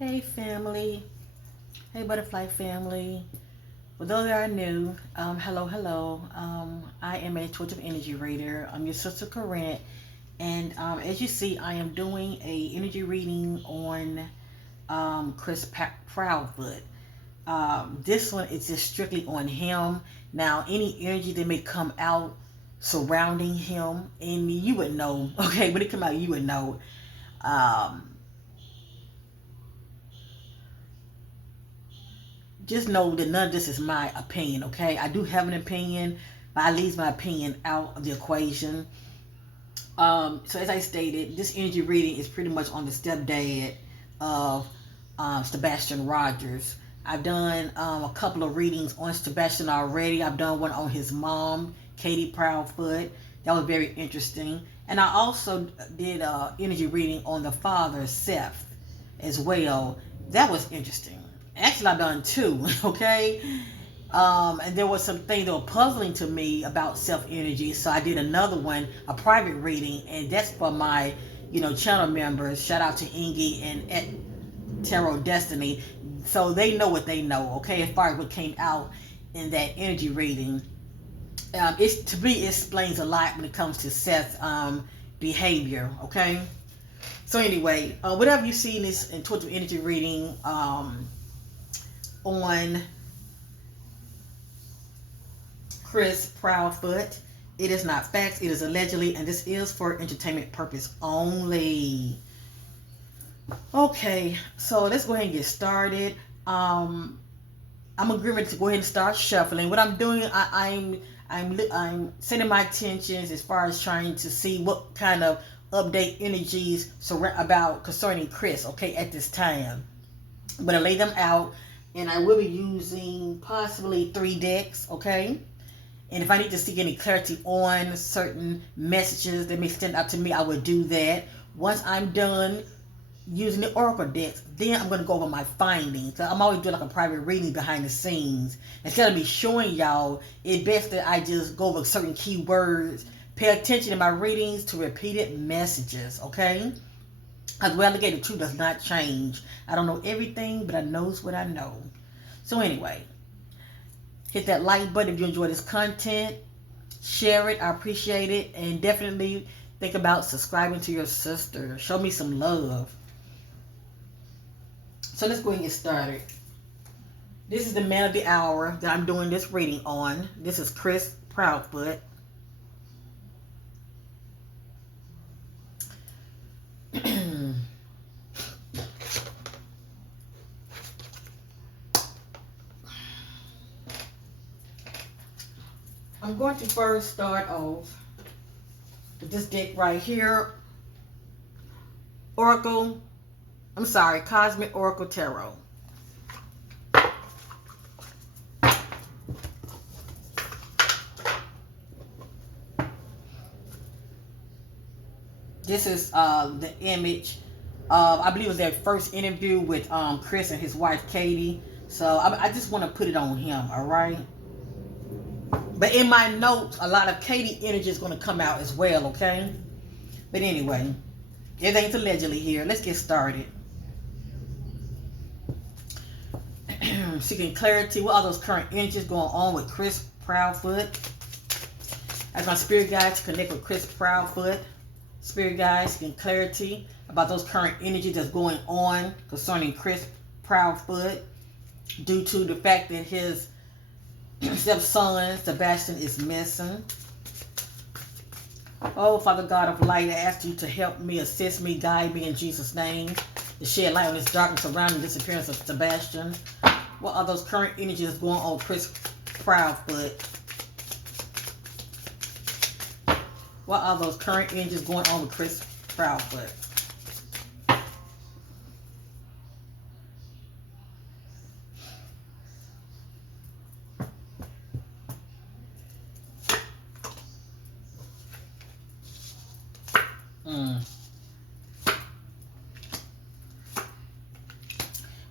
Hey family, hey butterfly family. For those that are new, hello. I am a intuitive energy reader. I'm your sister Corinne, and as you see, I am doing a energy reading on Chris Proudfoot. This one is just strictly on him. Now, any energy that may come out surrounding him, and you would know. Okay, when it come out, you would know. Um, just know that none of this is my opinion, okay? I do have an opinion, but I leave my opinion out of the equation. So as I stated, this energy reading is pretty much on the stepdad of Sebastian Rogers. I've done a couple of readings on Sebastian already. I've done one on his mom, Katie Proudfoot. That was very interesting. And I also did energy reading on the father, Seth, as well. That was interesting. Actually, I've done two, okay? And there was some things that were puzzling to me about self energy, so I did another one, a private reading, and that's for my, channel members. Shout out to Ingy and at Tarot Destiny, so they know what they know. Okay, as far as what came out in that energy reading, it's to me it explains a lot when it comes to Seth's behavior. Okay, so anyway, whatever you see in this intuitive energy reading on Chris Proudfoot. It is not facts, it is allegedly, and this is for entertainment purpose only. Okay, so let's go ahead and get started. I'm agreeing to go ahead and start shuffling. What I'm doing, I'm setting my attentions as far as trying to see what kind of update energies about concerning Chris. Okay, at this time, I'm gonna lay them out, and I will be using possibly 3 decks. Okay. And if I need to seek any clarity on certain messages that may stand out to me, I will do that. Once I'm done using the oracle decks, then I'm going to go over my findings. So I'm always doing like a private reading behind the scenes. Instead of me showing y'all, it's best that I just go over certain keywords. Pay attention in my readings to repeated messages, okay? Because the truth does not change. I don't know everything, but I knows what I know. So anyway, hit that like button if you enjoy this content. Share it. I appreciate it. And definitely think about subscribing to your sister. Show me some love. So let's go ahead and get started. This is the man of the hour that I'm doing this reading on. This is Chris Proudfoot. I'm going to first start off with this deck right here. Cosmic Oracle Tarot. This is the image. I believe it was their first interview with Chris and his wife Katie. So I just want to put it on him, all right? But in my notes, a lot of Katie energy is going to come out as well, okay? But anyway, everything's allegedly here. Let's get started. Seeking clarity. What are those current energies going on with Chris Proudfoot? As my spirit guides connect with Chris Proudfoot. Spirit guides seeking clarity about those current energies that's going on concerning Chris Proudfoot due to the fact that his stepson Sebastian is missing. Oh, Father God of light, I ask you to help me, assist me, guide me in Jesus' name, to shed light on this darkness surrounding the disappearance of Sebastian. What are those current energies going on with Chris Proudfoot? What are those current energies going on with Chris Proudfoot?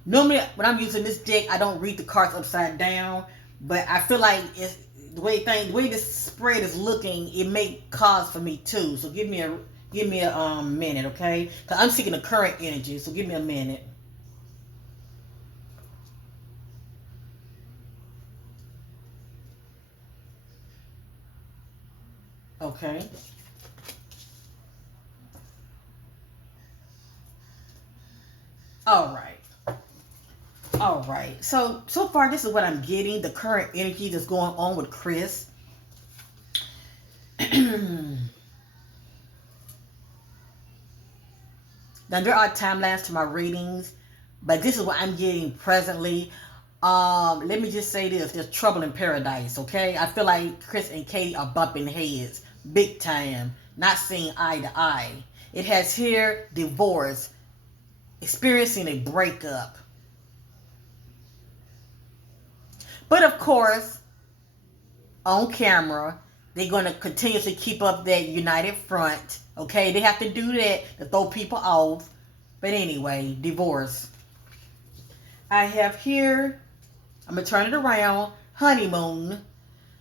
Normally, when I'm using this deck, I don't read the cards upside down, but I feel like it's the way this spread is looking, it may cause for me too. So give me a minute, okay? Cause I'm seeking the current energy, so give me a minute. Okay. All right. All right. So far, this is what I'm getting. The current energy that's going on with Chris. Now there are timelines to my readings, but this is what I'm getting presently. Let me just say this: there's trouble in paradise. Okay, I feel like Chris and Katie are bumping heads, big time, not seeing eye to eye. It has here divorce, experiencing a breakup, but of course, on camera, they're going to continuously keep up that united front. Okay, they have to do that to throw people off. But anyway, divorce. I have here, I'm going to turn it around, honeymoon.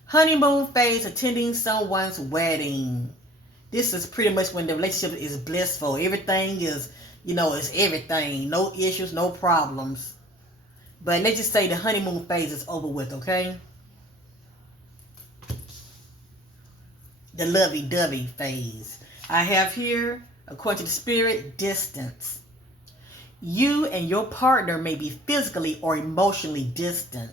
Honeymoon phase, attending someone's wedding. This is pretty much when the relationship is blissful. Everything is, it's everything. No issues, no problems. But let's just say the honeymoon phase is over with, okay? The lovey-dovey phase. I have here, according to the spirit, distance. You and your partner may be physically or emotionally distant.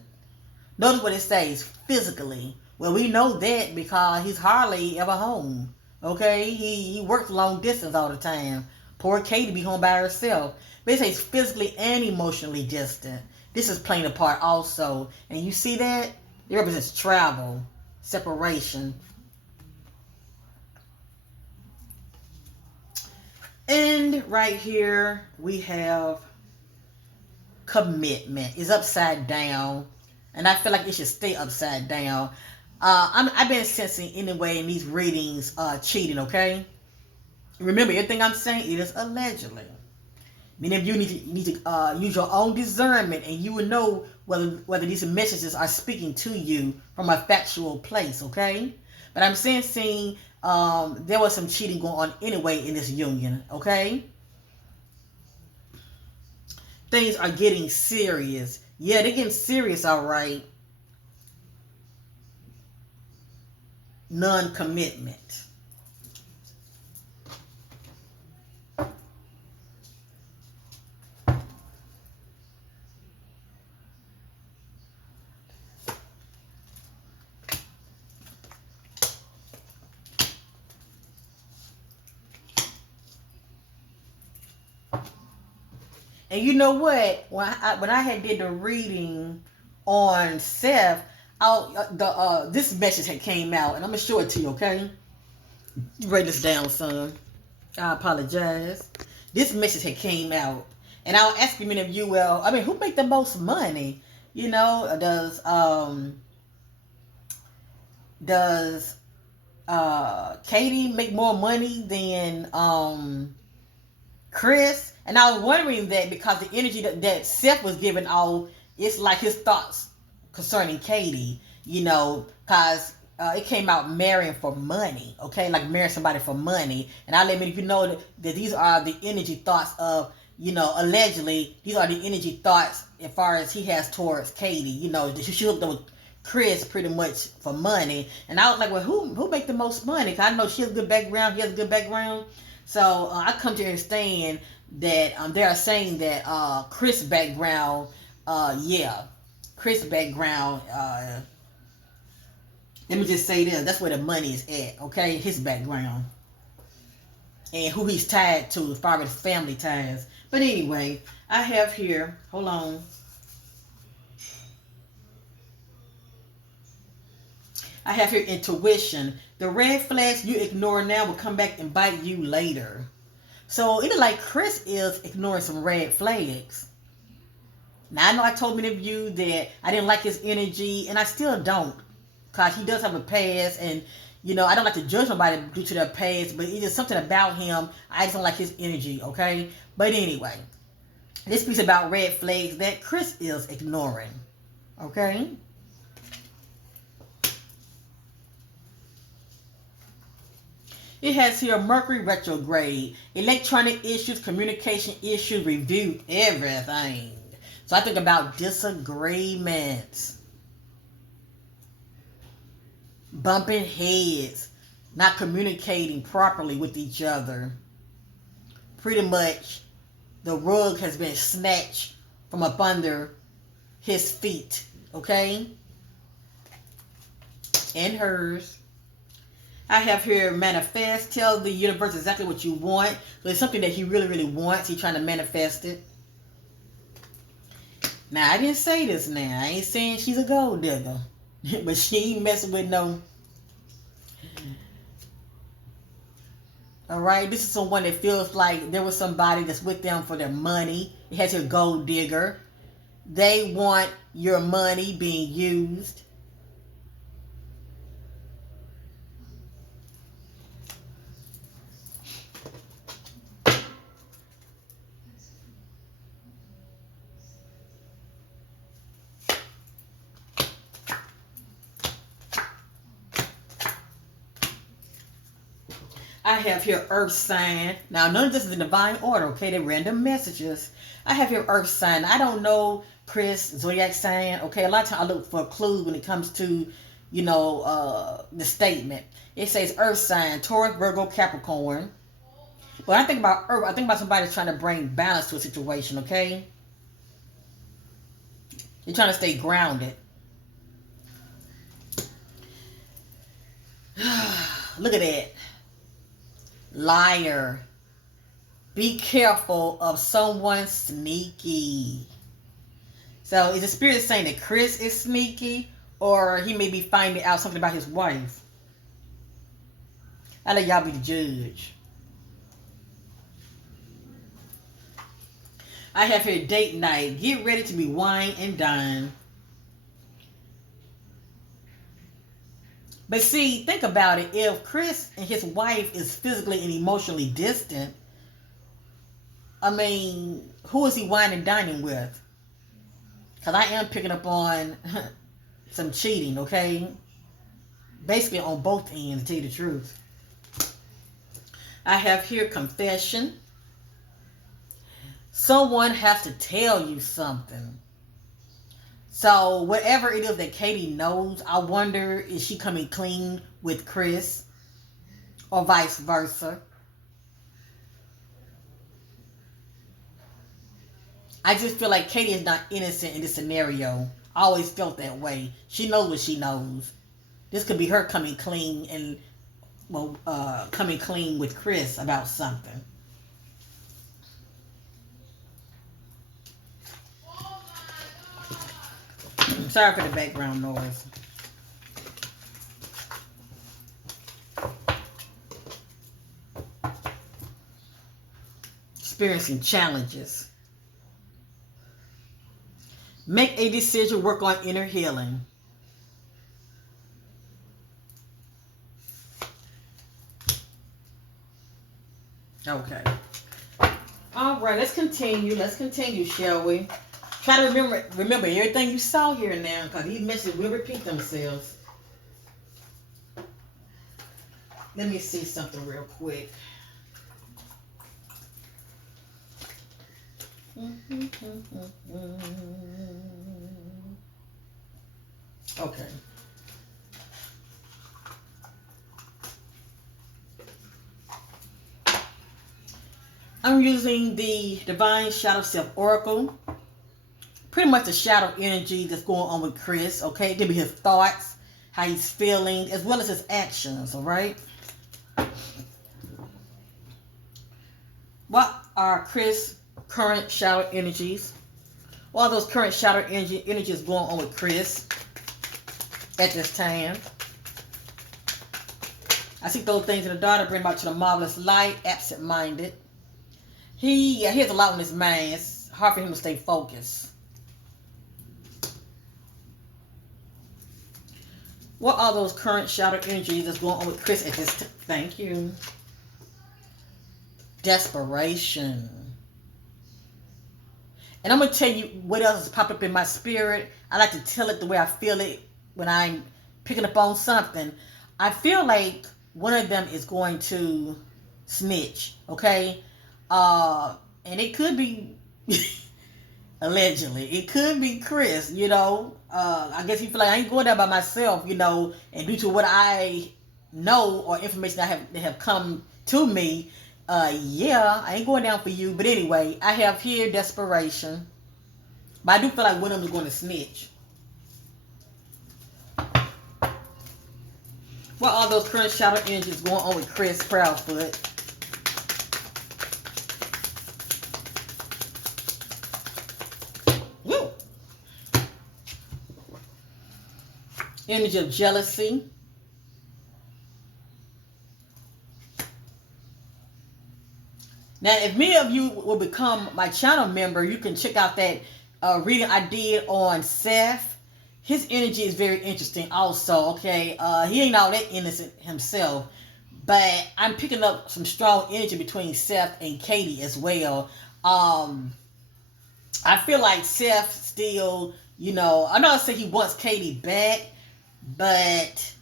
Notice what it says, physically. Well, we know that because he's hardly ever home. Okay? He works long distance all the time. Poor Katie be home by herself. But it says physically and emotionally distant. This is playing a part also. And you see that? It represents travel, separation. And right here, we have commitment. It's upside down. And I feel like it should stay upside down. I've been sensing anyway in these readings cheating, okay? Remember, everything I'm saying, it is allegedly. Many of you need to use your own discernment, and you will know whether these messages are speaking to you from a factual place, okay? But I'm sensing there was some cheating going on anyway in this union, okay? Things are getting serious. Yeah, they're getting serious, all right. Non-commitment. And you know what? When I had did the reading on Seth, this message had came out, and I'm gonna show it to you. Okay, you write this down, son. I apologize. This message had came out, and I was asking many of you, well, I mean, who make the most money? Does Katie make more money than Chris? And I was wondering that because the energy that Seth was giving off, it's like his thoughts concerning Katie, because it came out marrying for money, okay? Like marrying somebody for money. And I let many people know that these are the energy thoughts of, allegedly, these are the energy thoughts as far as he has towards Katie. She hooked up with Chris pretty much for money. And I was like, well, who make the most money? Because I know she has a good background, he has a good background. So I come to understand that they are saying that Chris background, Chris background, let me just say this, that's where the money is at, okay? His background. And who he's tied to as far as family ties. But anyway, I have here, hold on. I have here intuition. The red flags you ignore now will come back and bite you later. So it is like Chris is ignoring some red flags. Now I know I told many of you that I didn't like his energy, and I still don't. Because he does have a past, and I don't like to judge somebody due to their past, but it's just something about him. I just don't like his energy, okay? But anyway, this piece about red flags that Chris is ignoring, okay? It has here Mercury retrograde, electronic issues, communication issues, review everything. So I think about disagreements, bumping heads, not communicating properly with each other. Pretty much the rug has been snatched from up under his feet, okay? And hers. I have here manifest. Tell the universe exactly what you want. So it's something that he really, really wants. He's trying to manifest it. Now, I didn't say this now. I ain't saying she's a gold digger. But she ain't messing with no... Alright, this is someone that feels like there was somebody that's with them for their money. It has your gold digger. They want your money being used. I have here earth sign. Now, none of this is in divine order, okay? They're random messages. I have here earth sign. I don't know Chris, zodiac sign, okay? A lot of times I look for clues when it comes to, the statement. It says earth sign, Taurus, Virgo, Capricorn. But I think about earth, I think about somebody that's trying to bring balance to a situation, okay? You're trying to stay grounded. Look at that. Liar. Be careful of someone sneaky. So is the spirit saying that Chris is sneaky, or he may be finding out something about his wife? I let y'all be the judge. I have here date night. Get ready to be wine and dine. But see, think about it. If Chris and his wife is physically and emotionally distant, I mean, who is he wine and dining with? Because I am picking up on some cheating, okay? Basically on both ends, to tell you the truth. I have here confession. Someone has to tell you something. So whatever it is that Katie knows, I wonder, is she coming clean with Chris or vice versa? I just feel like Katie is not innocent in this scenario. I always felt that way. She knows what she knows. This could be her coming clean and, coming clean with Chris about something. Sorry for the background noise. Experiencing challenges. Make a decision, work on inner healing. Okay. All right, let's continue. Let's continue, shall we? Try to remember everything you saw here now, because these messages will repeat themselves. Let me see something real quick. Okay. I'm using the Divine Shadow Self Oracle. Pretty much the shadow energy that's going on with Chris, okay? It could be his thoughts, how he's feeling, as well as his actions, all right? What are Chris' current shadow energies? What are those current shadow energies going on with Chris at this time? I see those things in the dark, bring about to the marvelous light, absent-minded. He has a lot on his mind. It's hard for him to stay focused. What are those current shadow energies that's going on with Chris at this time? Thank you. Desperation. And I'm going to tell you what else has popped up in my spirit. I like to tell it the way I feel it when I'm picking up on something. I feel like one of them is going to snitch, okay? And it could be, allegedly, it could be Chris, I guess he feel like I ain't going there by myself, and due to what I know, or information that have come to me, yeah, I ain't going down for you. But anyway, I have here desperation. But I do feel like one of them is going to snitch. What are those current shadow energies going on with Chris Proudfoot? Woo! Energy of jealousy. Now, if many of you will become my channel member, you can check out that reading I did on Seth. His energy is very interesting also, okay? He ain't all that innocent himself, but I'm picking up some strong energy between Seth and Katie as well. I feel like Seth still, I know I say he wants Katie back, but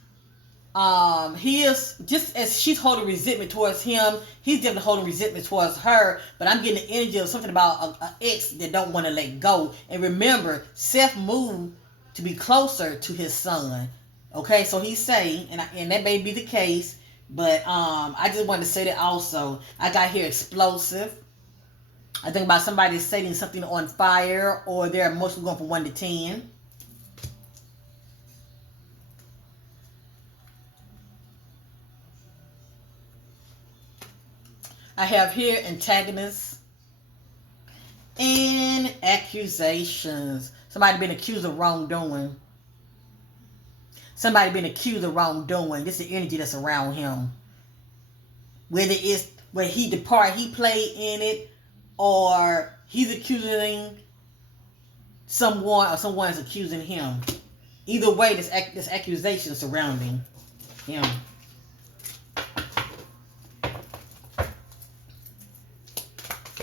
he is, just as she's holding resentment towards him, he's definitely holding resentment towards her. But I'm getting the energy of something about an ex that don't want to let go. And remember, Seth moved to be closer to his son. Okay, so he's saying, and that may be the case, but I just wanted to say that also. I got here explosive. I think about somebody setting something on fire, or their emotions going from 1 to 10. I have here antagonists and accusations. Somebody been accused of wrongdoing. Somebody been accused of wrongdoing. This is the energy that's around him. Whether it's where the part he played in it, or he's accusing someone, or someone is accusing him. Either way, this accusation surrounding him.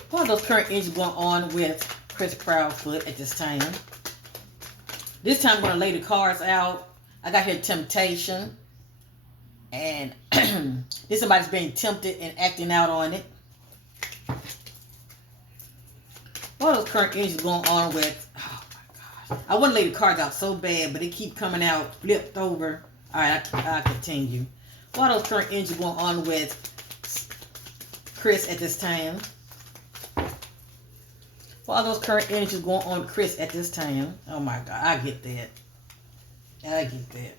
What are those current energies going on with Chris Proudfoot at this time? This time I'm going to lay the cards out. I got here temptation. And this somebody's being tempted and acting out on it. What are those current energies going on with... Oh my gosh. I want to lay the cards out so bad, but they keep coming out flipped over. Alright, I'll continue. What are those current energies going on with Chris at this time? What are those current energies going on with Chris at this time? Oh my God, I get that. I get that.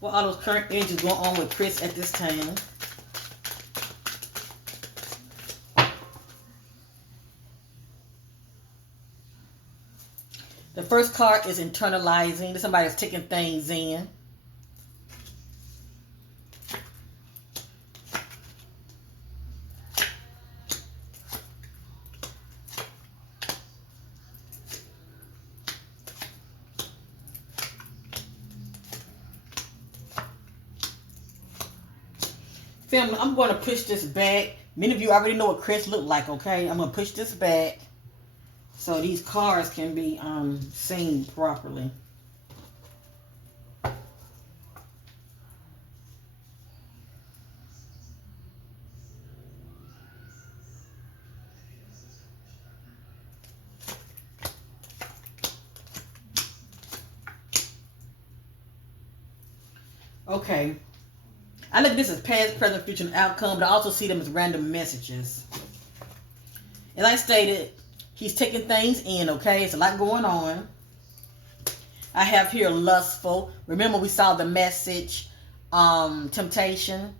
What are those current energies going on with Chris at this time? The first card is internalizing. Somebody's taking things in. Family, I'm going to push this back. Many of you already know what Chris looked like, okay? I'm going to push this back so these cards can be seen properly. Okay. I look at this as past, present, future, and outcome, but I also see them as random messages. As I stated, he's taking things in, okay? It's a lot going on. I have here lustful. Remember we saw the message, temptation.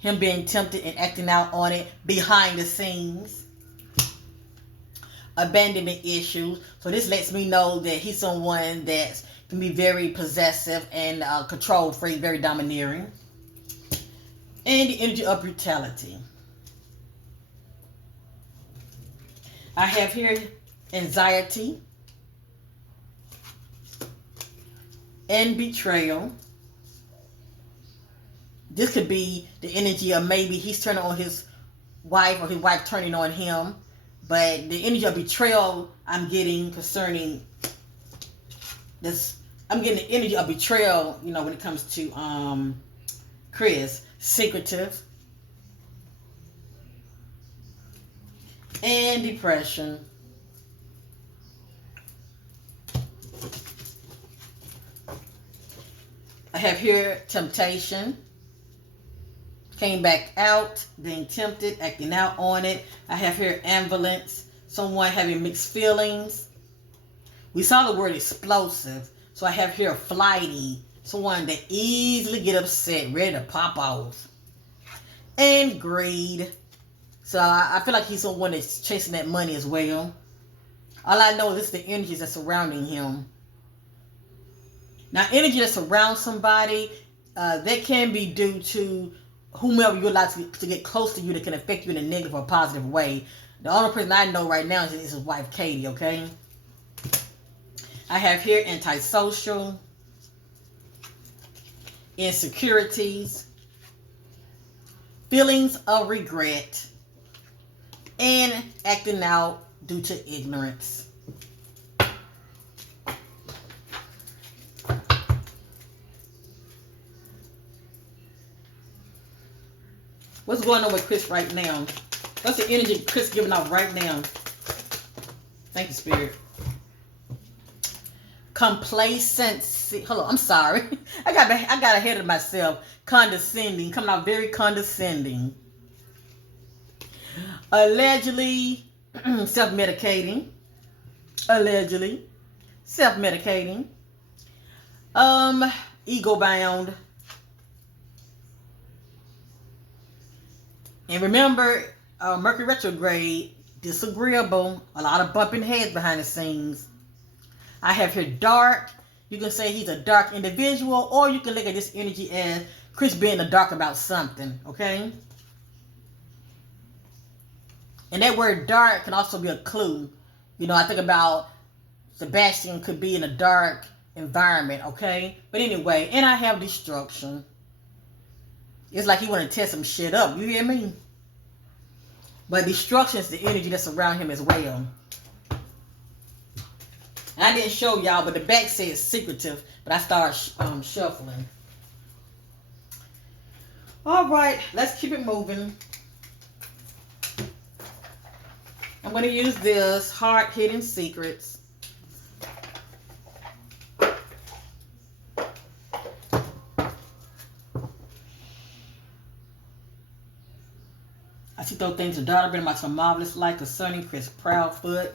Him being tempted and acting out on it behind the scenes. Abandonment issues. So this lets me know that he's someone that can be very possessive and control freak, very domineering. And the energy of brutality. I have here anxiety and betrayal. This could be the energy of maybe he's turning on his wife or his wife turning on him. But the energy of betrayal I'm getting concerning this, I'm getting the energy of betrayal, when it comes to Chris. Secretive and depression. I have here temptation. Came back out, being tempted, acting out on it. I have here ambivalence. Someone having mixed feelings. We saw the word explosive. So I have here flighty. Someone that easily get upset, ready to pop off. And greed. So I feel like he's someone that's chasing that money as well. All I know is the energies that's surrounding him. Now, energy that surrounds somebody, that can be due to whomever you would like to get close to you that can affect you in a negative or positive way. The only person I know right now is his wife, Katie, okay? I have here antisocial, insecurities, feelings of regret, and acting out due to ignorance. What's going on with Chris right now? What's the energy Chris giving off right now? Thank you, Spirit. Complacency. Hold on, I'm sorry. I got ahead of myself. Condescending. Coming out very condescending. Allegedly self-medicating. Allegedly self-medicating. Ego bound. And remember, Mercury retrograde, disagreeable, a lot of bumping heads behind the scenes. I have here dark. You can say he's a dark individual, or you can look at this energy as Chris being in the dark about something, okay? And that word dark can also be a clue. You know, I think about Sebastian could be in a dark environment, okay? But anyway, and I have destruction. It's like he want to tear some shit up. You hear me? But destruction is the energy that's around him as well. And I didn't show y'all, but the back says secretive. But I started shuffling. All right, let's keep it moving. I'm going to use this Heart Hidden Secrets. I see those things are daughter bring about some marvelous light concerning Chris Proudfoot.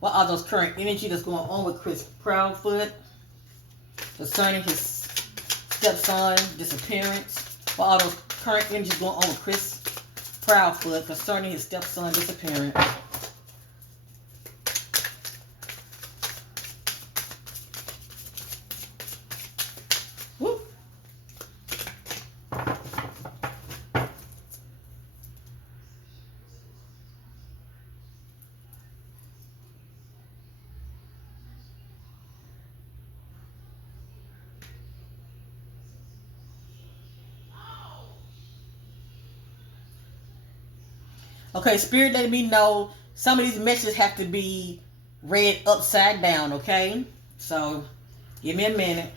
What are those current energy that's going on with Chris Proudfoot concerning his stepson disappearance? What are those current energies going on with Chris Proudfoot concerning his stepson disappearance? Whoop. Okay, Spirit letting me know some of these messages have to be read upside down, okay? So, give me a minute.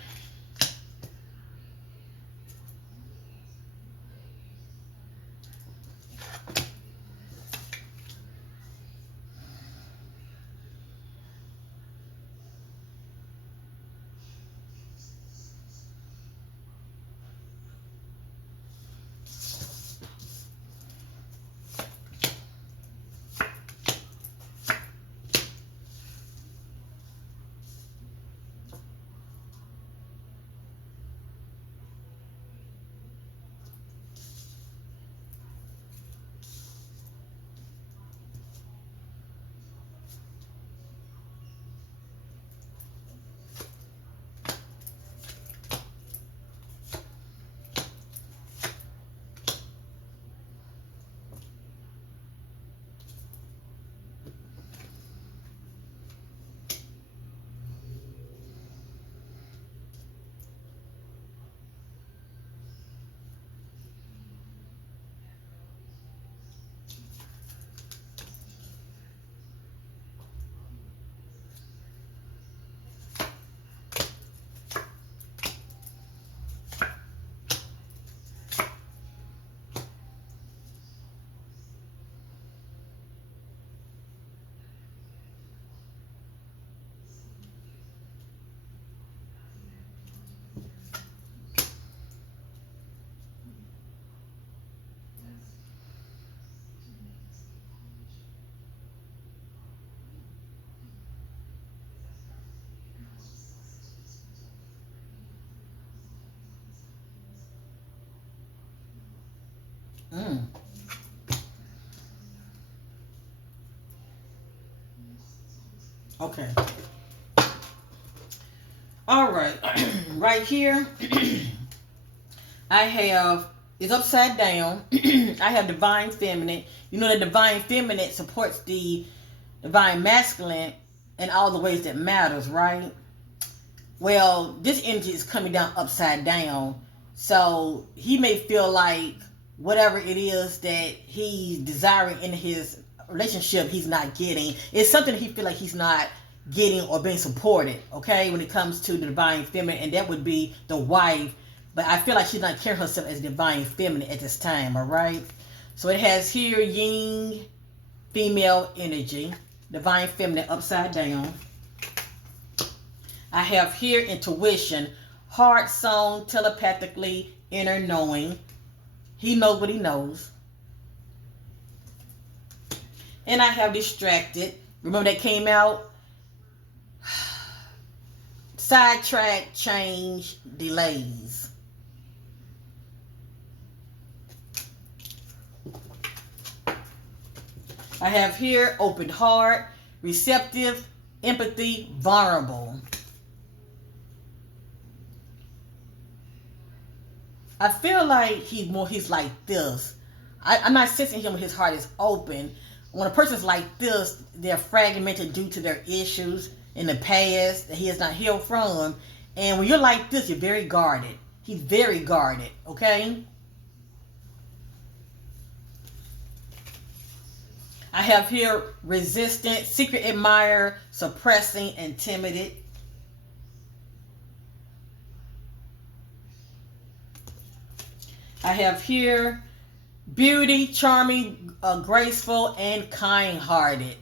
Mm. Okay. All right. Right here, I have it's upside down. I have divine feminine. You know, the divine feminine supports the divine masculine in all the ways that matters, right? Well, this energy is coming down upside down. So he may feel like whatever it is that he's desiring in his relationship, he's not getting. It's something he feel like he's not getting or being supported, okay, when it comes to the divine feminine, and that would be the wife. But I feel like she's not carrying herself as divine feminine at this time, all right? So it has here yin, female energy, divine feminine upside down. I have here intuition, heart song, telepathically, inner knowing. He knows what he knows. And I have distracted. Remember that came out? Sidetrack, change, delays. I have here open heart, receptive, empathy, vulnerable. I feel like he's like this. I'm not sensing him when his heart is open. When a person's like this, they're fragmented due to their issues in the past that he has not healed from. And when you're like this, you're very guarded. He's very guarded, okay? I have here resistant, secret admirer, suppressing, and timid. I have here beauty, charming, graceful, and kind-hearted.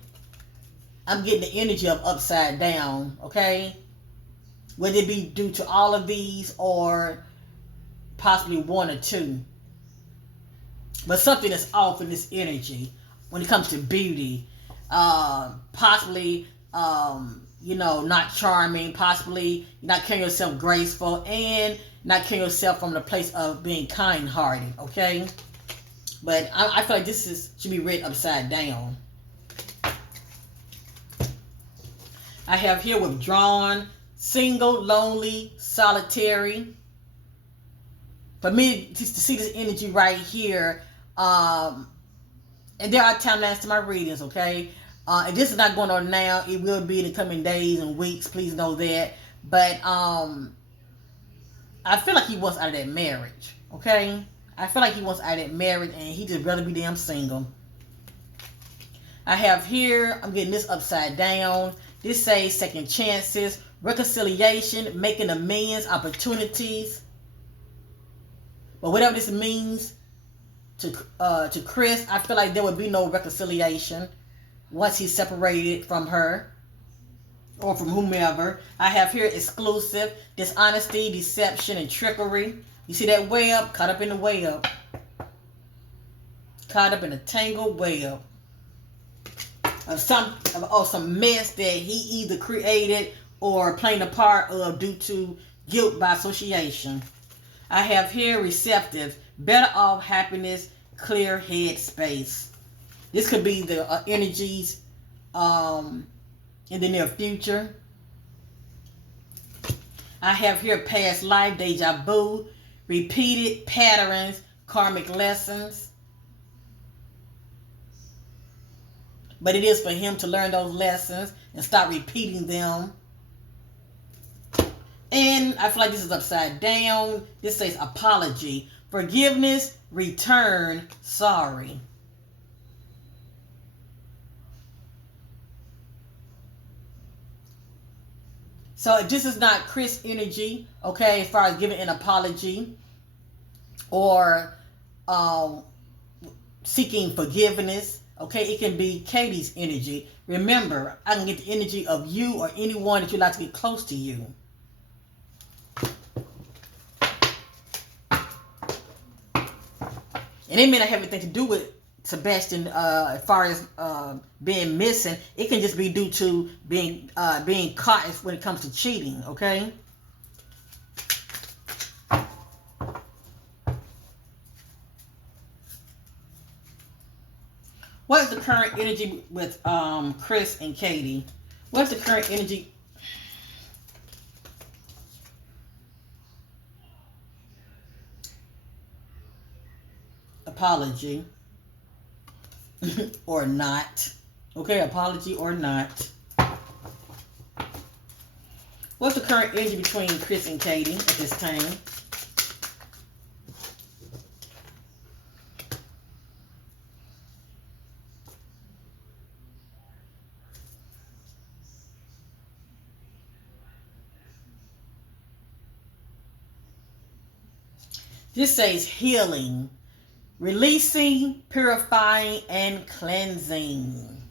I'm getting the energy of upside down, okay? Whether it be due to all of these or possibly one or two. But something is off in this energy when it comes to beauty. Possibly, not charming. Possibly not carrying yourself graceful. And not carrying yourself from the place of being kind-hearted, okay? But I feel like this should be read upside down. I have here withdrawn, single, lonely, solitary. For me to see this energy right here, and there are timelines to my readings, okay? If this is not going on now, it will be in the coming days and weeks. Please know that. But I feel like he wants out of that marriage, okay? I feel like he wants out of that marriage, and he just rather be damn single. I have here, I'm getting this upside down. This says second chances, reconciliation, making amends, opportunities. But whatever this means to Chris, I feel like there would be no reconciliation once he's separated from her or from whomever. I have here exclusive, dishonesty, deception, and trickery. You see that web? Caught up in the web. Caught up in a tangled web of some mess that he either created or playing a part of due to guilt by association. I have here receptive, better off, happiness, clear head space. This could be the energies in the near future. I have here past life, deja vu, repeated patterns, karmic lessons. But it is for him to learn those lessons and stop repeating them. And I feel like this is upside down. This says apology, forgiveness, return, sorry. So if this is not Chris energy, okay, as far as giving an apology or seeking forgiveness, okay, it can be Katie's energy. Remember, I can get the energy of you or anyone that you'd like to get close to you. And it may not have anything to do with Sebastian as far as being missing. It can just be due to being caught when it comes to cheating, okay? What's the current energy with Chris and Katie? What's the current energy? Apology or not. Okay, apology or not. What's the current energy between Chris and Katie at this time? This says healing, releasing, purifying, and cleansing.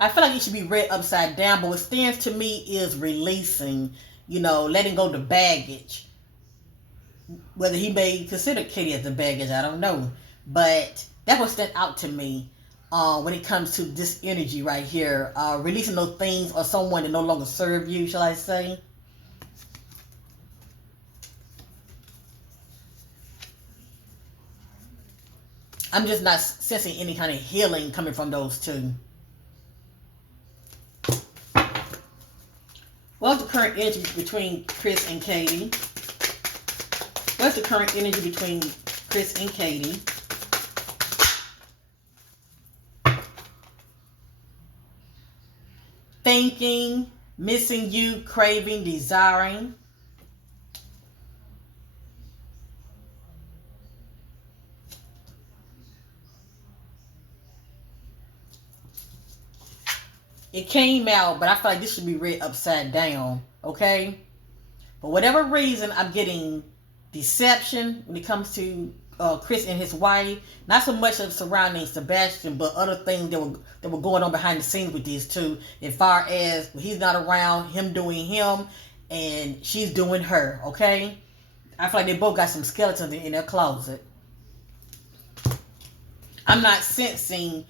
I feel like it should be read upside down, but what stands to me is releasing, letting go the baggage. Whether he may consider Katie as the baggage, I don't know. But that will stand out to me when it comes to this energy right here. Releasing those things or someone that no longer serve you, shall I say. I'm just not sensing any kind of healing coming from those two. What's the current energy between Chris and Katie? What's the current energy between Chris and Katie? Thinking, missing you, craving, desiring. It came out, but I feel like this should be read upside down, okay? For whatever reason, I'm getting deception when it comes to Chris and his wife. Not so much of surrounding Sebastian, but other things that were going on behind the scenes with these two. As far as he's not around, him doing him, and she's doing her, okay? I feel like they both got some skeletons in their closet. I'm not sensing,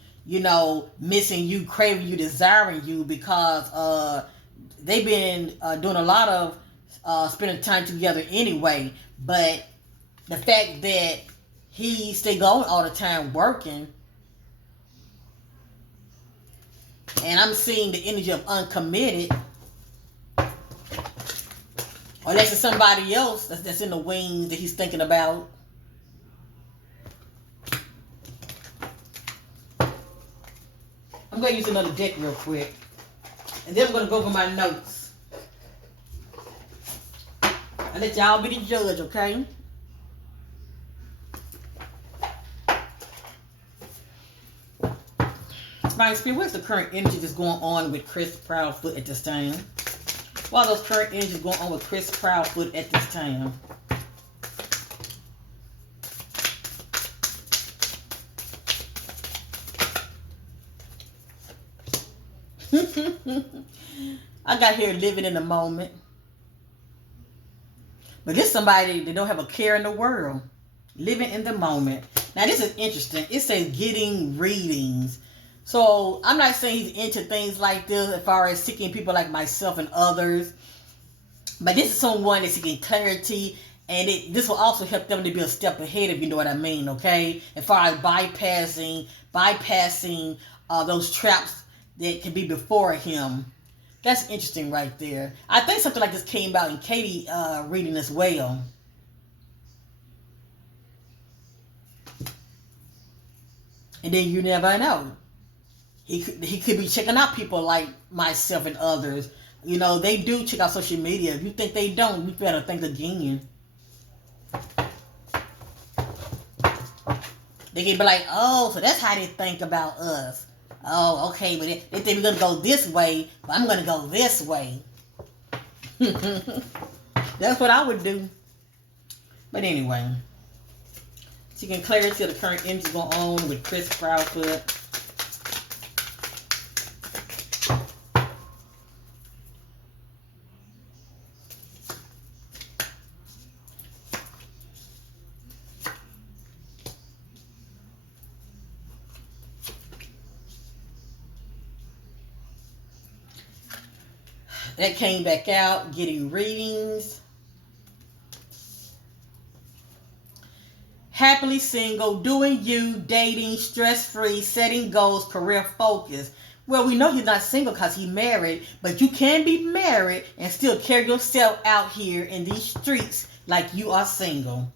missing you, craving you, desiring you, because they've been doing a lot of spending time together anyway. But the fact that he stay gone all the time working, and I'm seeing the energy of uncommitted, unless it's somebody else that's in the wings that he's thinking about. I'm going to use another deck real quick. And then I'm going to go over my notes. I'll let y'all be the judge, okay? Divine Spirit, what's the current energy that's going on with Chris Proudfoot at this time? What are those current energies going on with Chris Proudfoot at this time? I got here living in the moment. But this is somebody that don't have a care in the world. Living in the moment. Now this is interesting. It says getting readings. So I'm not saying he's into things like this as far as seeking people like myself and others. But this is someone that's seeking clarity. And this will also help them to be a step ahead, if you know what I mean, okay? As far as bypassing those traps that can be before him. That's interesting right there. I think something like this came out in Katie reading as well. And then you never know. He could be checking out people like myself and others. They do check out social media. If you think they don't, you better think again. They can be like, oh, so that's how they think about us. Oh, okay, but they think we're going to go this way, but I'm going to go this way. That's what I would do. But anyway, seeking clarity of the current energy going on with Chris Proudfoot. That came back out, getting readings. Happily single, doing you, dating, stress-free, setting goals, career focus. Well, we know he's not single because he's married, but you can be married and still carry yourself out here in these streets like you are single.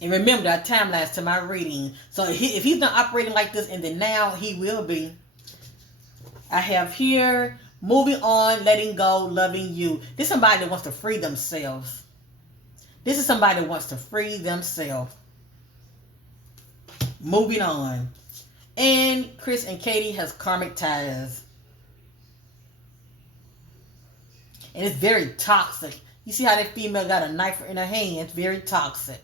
And remember, that time lapse to my reading. So if he's not operating like this in the now, he will be. I have here, moving on, letting go, loving you. This is somebody that wants to free themselves. This is somebody that wants to free themselves. Moving on. And Chris and Katie has karmic ties. And it's very toxic. You see how that female got a knife in her hand? It's very toxic.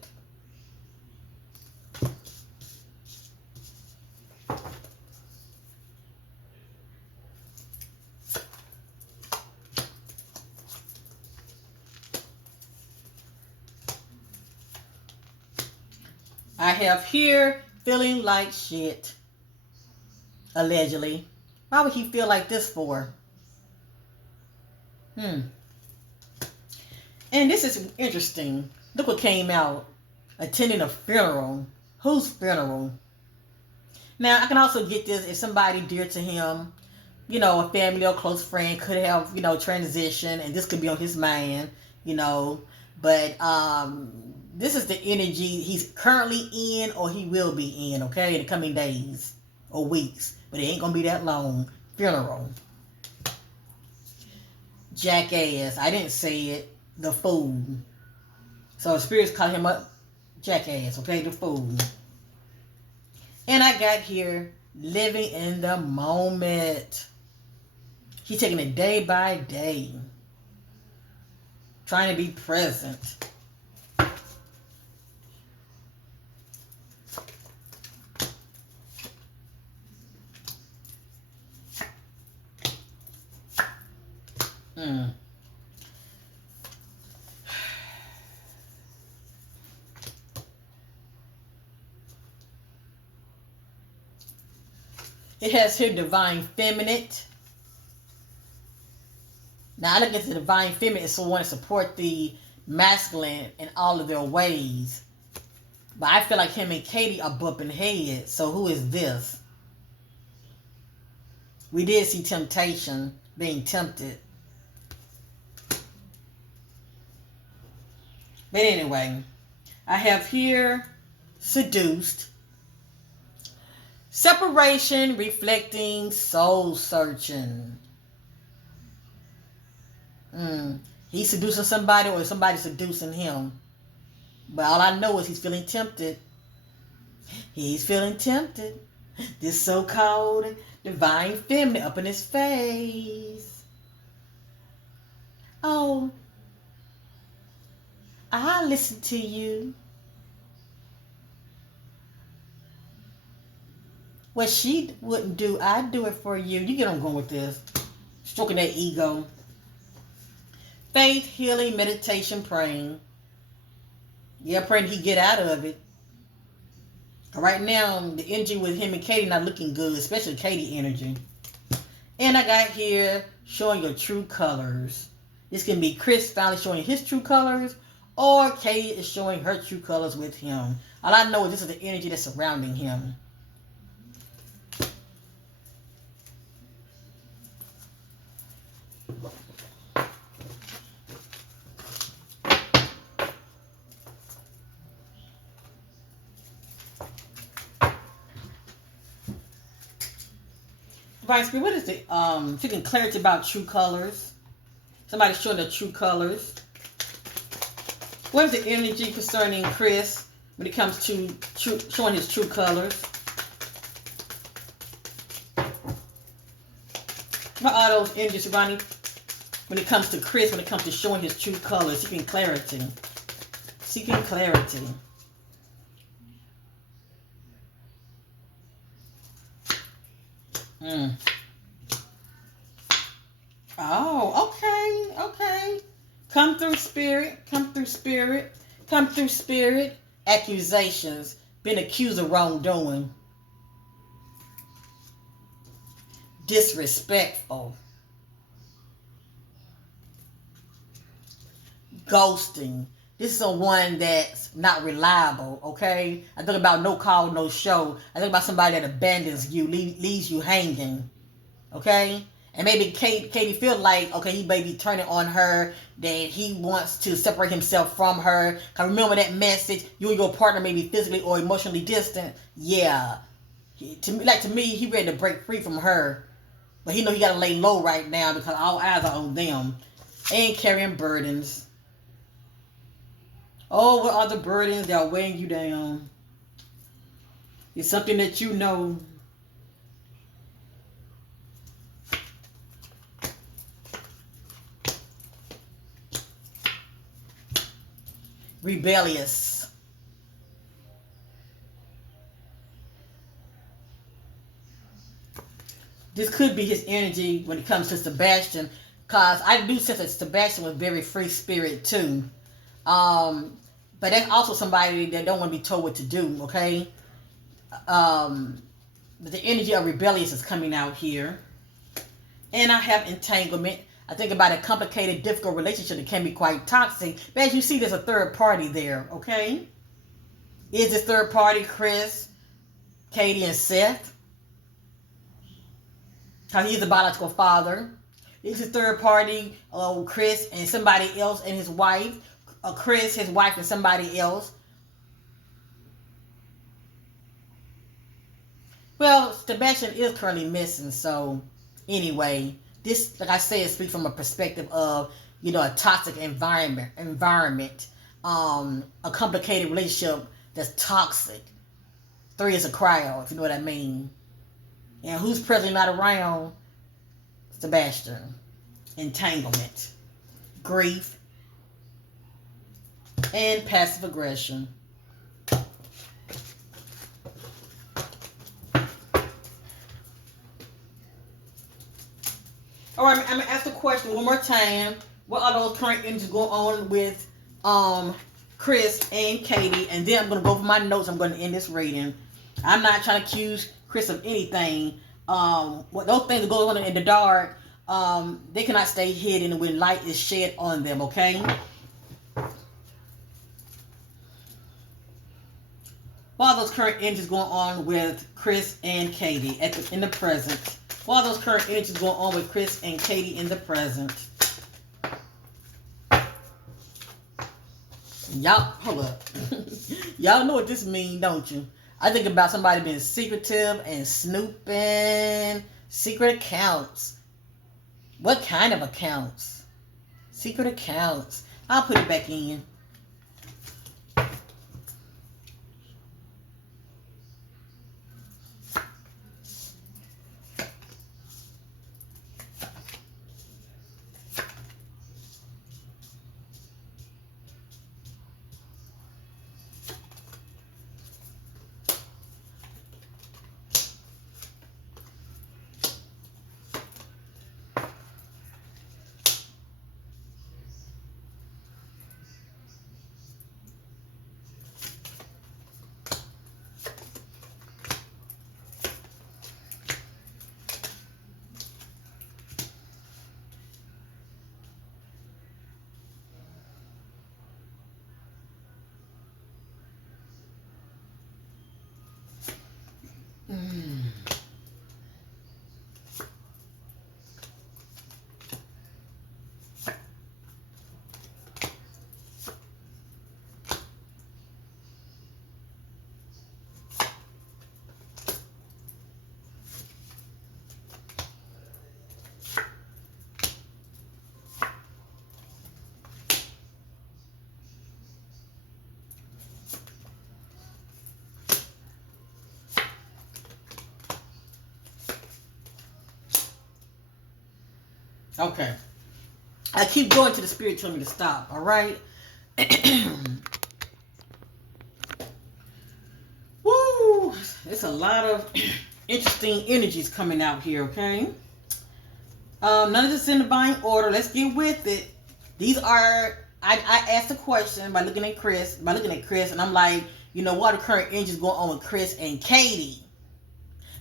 I have here feeling like shit. Allegedly. Why would he feel like this for? And this is interesting. Look what came out. Attending a funeral. Whose funeral? Now, I can also get this if somebody dear to him, you know, a family or close friend could have, you know, transition, and this could be on his mind, you know. But this is the energy he's currently in or he will be in, okay, in the coming days or weeks. But it ain't going to be that long. Funeral. Jackass. I didn't say it. The fool. So spirits call him up jackass, okay, the fool. And I got here, living in the moment. He's taking it day by day. Trying to be present. It has here divine feminine. Now I look at the divine feminine as someone to support the masculine in all of their ways. But I feel like him and Katie are bumping heads. So who is this? We did see temptation, being tempted. But anyway, I have here seduced. Separation, reflecting, soul searching. He's seducing somebody or somebody seducing him. But all I know is he's feeling tempted. He's feeling tempted. This so-called divine feminine up in his face. Oh, I'll listen to you. What she wouldn't do, I'd do it for you. You get where I'm going with this. Stroking that ego. Faith, healing, meditation, praying. Yeah, praying he get out of it. Right now, the energy with him and Katie not looking good, especially Katie energy. And I got here showing your true colors. This can be Chris finally showing his true colors, or Katie is showing her true colors with him. All I know is this is the energy that's surrounding him. Divine Spirit, what is it? Seeking clarity about true colors. Somebody's showing their true colors. What is the energy concerning Chris when it comes to showing his true colors? What are those energies surrounding when it comes to Chris, when it comes to showing his true colors, seeking clarity? Seeking clarity. Oh, okay. Come through spirit, come through spirit, come through spirit. Accusations, been accused of wrongdoing. Disrespectful. ghosting. This is someone that's not reliable, okay? I think about no call, no show. I think about somebody that abandons you, leaves you hanging, okay? And maybe Katie feels like, okay, he may be turning on her, that he wants to separate himself from her. Cause remember that message, you and your partner may be physically or emotionally distant. Yeah. To me, he ready to break free from her. But he know he gotta lay low right now because all eyes are on them. And carrying burdens. Oh, what are the burdens that are weighing you down? It's something that you know. Rebellious. This could be his energy when it comes to Sebastian. Because I do sense that Sebastian was very free spirit too. But that's also somebody that don't want to be told what to do, okay? But the energy of rebellious is coming out here. And I have entanglement. I think about a complicated, difficult relationship that can be quite toxic. But as you see, there's a third party there, okay? Is this third party Chris, Katie, and Seth? How he's the biological father. Is this third party Chris and somebody else and his wife? Chris, his wife, and somebody else. Well, Sebastian is currently missing, so anyway, this, like I said, speaks from a perspective of, a toxic environment, a complicated relationship that's toxic. 3 is a crowd, if you know what I mean. And who's presently not around? Sebastian. Entanglement. Grief. And passive aggression. All right, I'm gonna ask the question one more time. What are those current energies going on with Chris and Katie? And then I'm gonna go over my notes. I'm gonna end this reading. I'm not trying to accuse Chris of anything. What those things that go on in the dark, they cannot stay hidden when light is shed on them. Okay. What are those current energies going on with Chris and Katie in the present? What are those current energies going on with Chris and Katie in the present? Y'all, hold up. Y'all know what this means, don't you? I think about somebody being secretive and snooping. Secret accounts. What kind of accounts? Secret accounts. I'll put it back in. Okay. I keep going to the spirit telling me to stop, all right? Woo! It's a lot of interesting energies coming out here, okay? None of this in divine order. Let's get with it. These are, I asked a question by looking at Chris, and I'm like, what are the current energies going on with Chris and Katie?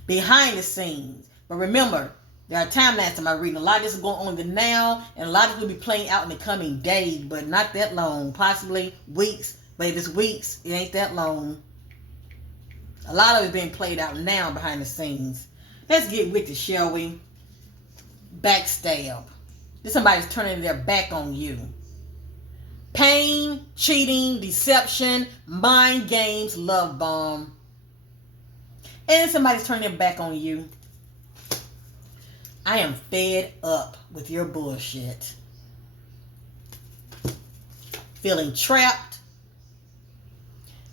Behind the scenes. But remember, There are timelines to my reading. A lot of this is going on in the now, and a lot of this will be playing out in the coming days, but not that long. Possibly weeks. But if it's weeks, it ain't that long. A lot of it's being played out now behind the scenes. Let's get with it, shall we? Backstab. This somebody's turning their back on you. Pain, cheating, deception, mind games, love bomb. And somebody's turning their back on you. I am fed up with your bullshit. Feeling trapped.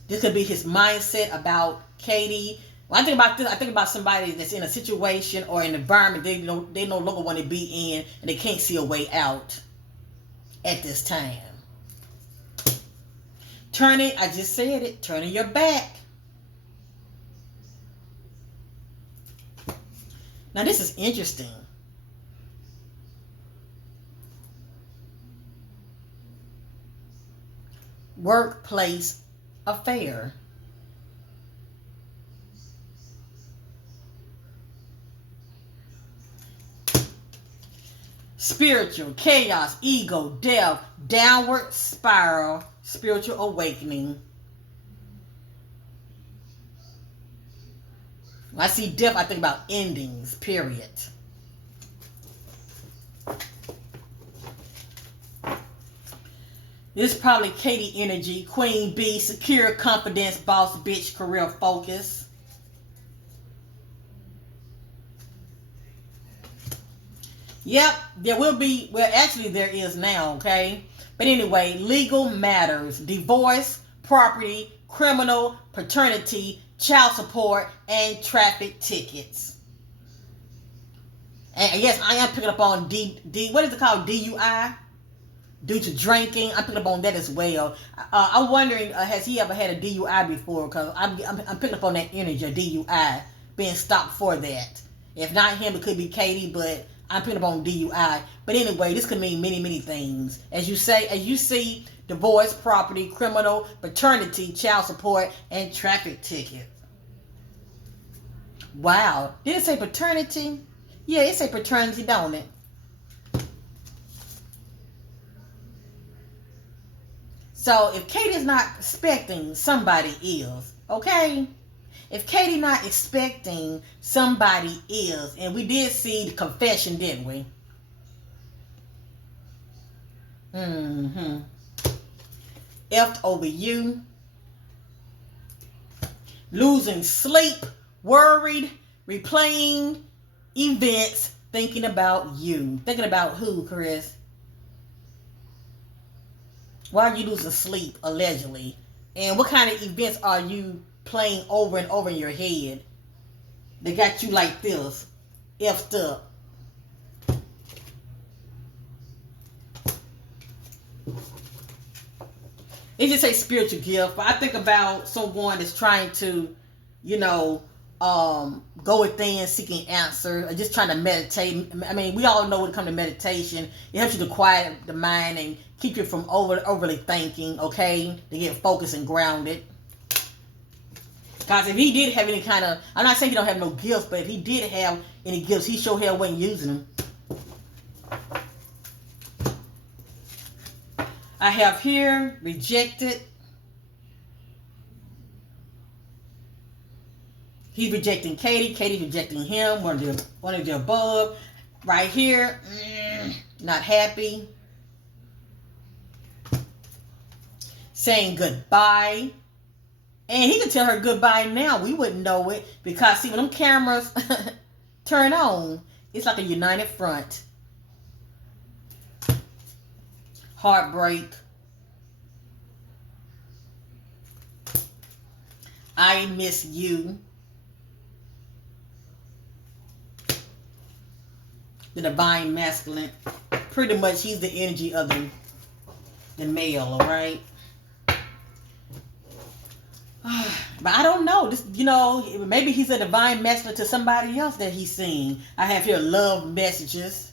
This could be his mindset about Katie. When I think about this, I think about somebody that's in a situation or an environment they no longer want to be in, and they can't see a way out at this time. Turning, I just said it, turning your back. Now this is interesting. Workplace affair. Spiritual chaos, ego, death, downward spiral, spiritual awakening. When I see death, I think about endings, period. This is probably Katie energy, queen bee, secure, confidence, boss, bitch, career focus. Yep, there will be, well, actually there is now, okay? But anyway, legal matters, divorce, property, criminal, paternity, child support, and traffic tickets. And yes, I am picking up on what is it called? DUI? Due to drinking. I'm picking up on that as well. I'm wondering, has he ever had a DUI before? Because I'm picking up on that energy, a DUI, being stopped for that. If not him, it could be Katie, but I'm picking up on DUI. But anyway, this could mean many, many things. As you see, divorce, property, criminal, paternity, child support, and traffic ticket. Wow. Did it say paternity? Yeah, it say paternity, don't it? So if Katie's not expecting, somebody is. Okay? If Katie not expecting, somebody is. And we did see the confession, didn't we? Effed over you. Losing sleep. Worried. Replaying events. Thinking about you. Thinking about who, Chris? Why are you losing sleep, allegedly? And what kind of events are you playing over and over in your head that got you like this, effed up? They just say spiritual gift, but I think about someone that's trying to, go within, seeking answers, or just trying to meditate. I mean, we all know when it comes to meditation, it helps you to quiet the mind and keep you from overly thinking, okay? To get focused and grounded. Because if he did have any kind of, I'm not saying he don't have no gifts, but if he did have any gifts, he sure hell wasn't using them. I have here, rejected. He's rejecting Katie. Katie's rejecting him. One of the above. Right here, not happy. Saying goodbye. And he could tell her goodbye now. We wouldn't know it. Because, see, when them cameras turn on, it's like a united front. Heartbreak. I miss you. The divine masculine. Pretty much he's the energy of the male, alright? But I don't know. This, maybe he's a divine masculine to somebody else that he's seeing. I have here love messages.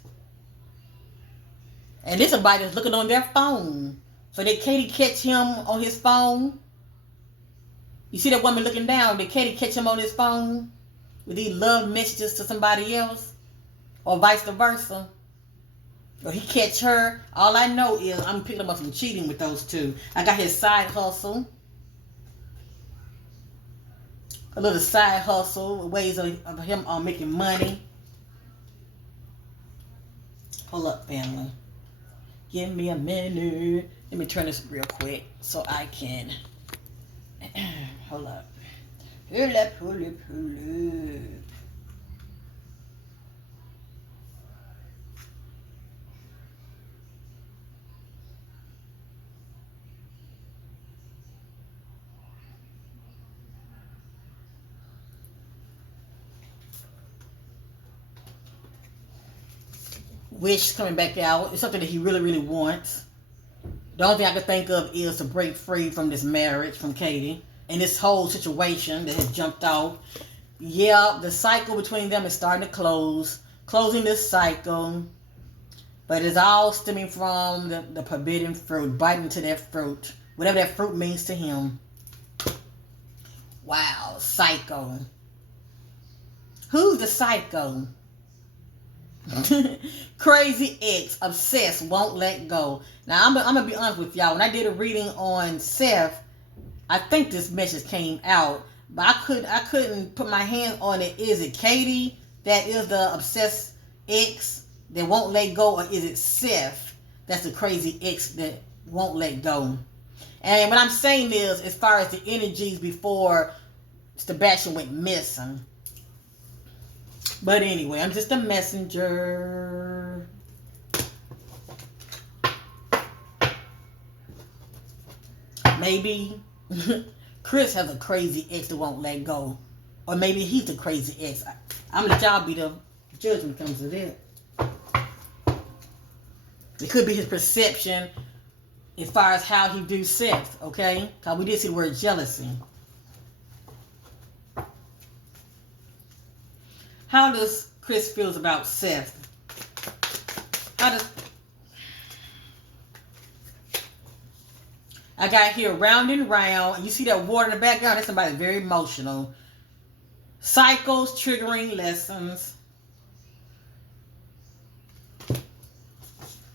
And this is somebody that's looking on their phone. So did Katie catch him on his phone? You see that woman looking down? Did Katie catch him on his phone with these love messages to somebody else? or vice versa. Or he catch her. All I know is I'm picking up some cheating with those two. I got his side hustle. A little side hustle, ways of him making money. Hold up, family. Give me a minute. Let me turn this real quick so I can. Hold up. Hold up, hold up, hold up. Wish coming back out. It's something that he really, really wants. The only thing I can think of is to break free from this marriage, from Katie, and this whole situation that has jumped off. Yeah, the cycle between them is starting to close. Closing this cycle. But it's all stemming from the forbidden fruit. Biting into that fruit. Whatever that fruit means to him. Wow, psycho. Who's the psycho? Crazy ex, obsessed, won't let go. Now I'm gonna be honest with y'all. When I did a reading on Seth, I think this message came out, but I couldn't put my hand on it. Is it Katie that is the obsessed ex that won't let go, or is it Seth that's the crazy ex that won't let go? And what I'm saying is, as far as the energies before Sebastian went missing. But anyway, I'm just a messenger. Maybe Chris has a crazy ex that won't let go. Or maybe he's the crazy ex. I'm gonna let y'all be the judge when it comes to that. It could be his perception as far as how he do sex, okay? Because we did see the word jealousy. How does Chris feels about Seth? I got here round and round, and you see that water in the background? That's somebody very emotional. Cycles, triggering lessons.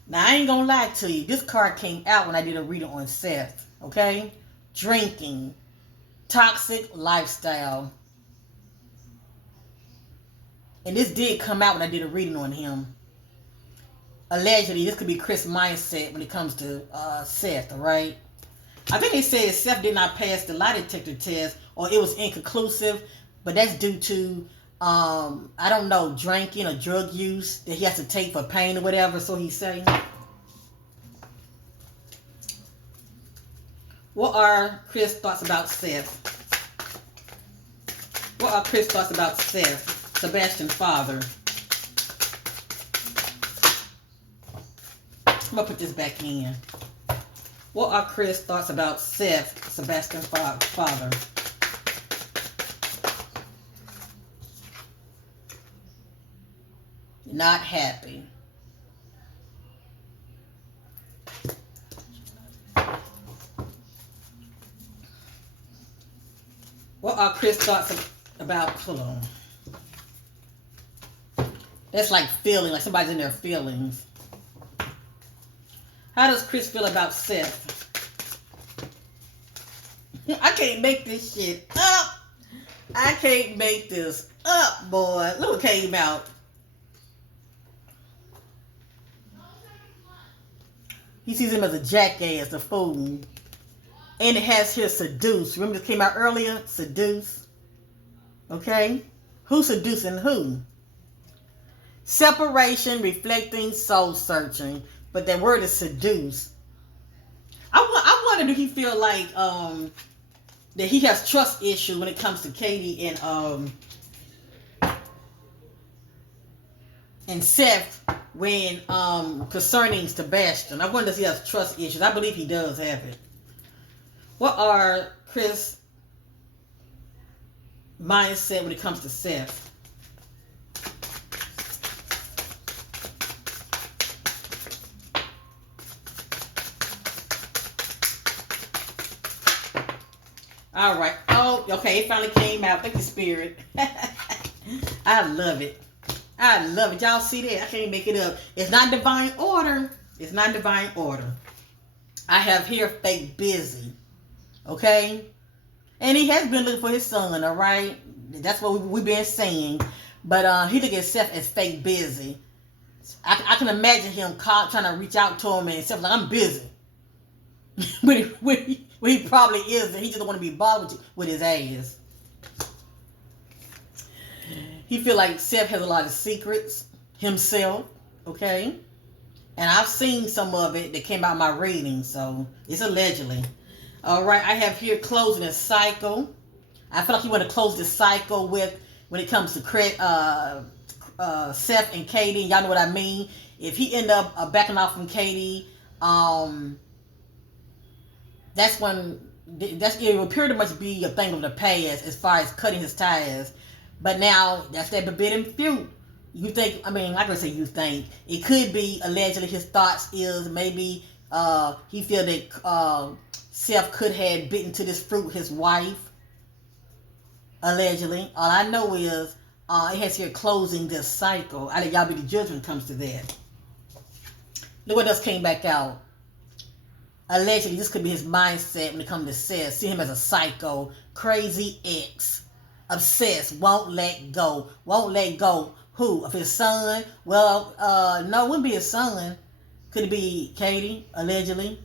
Now, I ain't gonna lie to you. This card came out when I did a reading on Seth, okay? Drinking. Toxic lifestyle. And this did come out when I did a reading on him. Allegedly, this could be Chris' mindset when it comes to Seth, all right? I think they said Seth did not pass the lie detector test, or it was inconclusive, but that's due to, I don't know, drinking or drug use that he has to take for pain or whatever, so he's saying. What are Chris' thoughts about Seth? What are Chris' thoughts about Seth? Sebastian's father. I'm going to put this back in. What are Chris' thoughts about Seth, Sebastian's father? Not happy. What are Chris' thoughts about, hold on. That's like feeling, like somebody's in their feelings. How does Chris feel about Seth? I can't make this shit up. I can't make this up, boy. Look what came out. He sees him as a jackass, a fool. And it has here seduce. Remember this came out earlier? Seduce. Okay? Who's seducing who? Separation, reflecting, soul searching. But that word is seduce. I wonder, do he feel like that he has trust issue when it comes to Katie and Seth when concerning Sebastian? I wonder if he has trust issues. I believe he does have it. What are Chris' mindset when it comes to Seth? All right. Oh, okay. It finally came out. Thank you, Spirit. I love it. I love it. Y'all see that? I can't make it up. It's not divine order. It's not divine order. I have here fake busy. Okay? And he has been looking for his son, all right? That's what we've been saying. But he took himself as fake busy. I can imagine him trying to reach out to him and stuff like, I'm busy. when he probably isn't. He just don't want to be bothered with his ass. He feel like Seth has a lot of secrets himself, okay? And I've seen some of it that came out of my reading, so it's allegedly. All right, I have here closing a cycle. I feel like you want to close the cycle with when it comes to Seth and Katie. Y'all know what I mean. If he end up backing off from Katie, that's when it will pretty much be a thing of the past as far as cutting his ties. But now that's that forbidden fruit. You think? I mean, I can say you think it could be allegedly. His thoughts is maybe he feel that Seth could have bitten to this fruit his wife. Allegedly, all I know is it has here closing this cycle. I think y'all be the judge when it comes to that. Look what else came back out. Allegedly, this could be his mindset when it comes to Seth. See him as a psycho, crazy ex, obsessed, won't let go. Won't let go. Who? Of his son? Well, no, it wouldn't be his son. Could it be Katie, allegedly?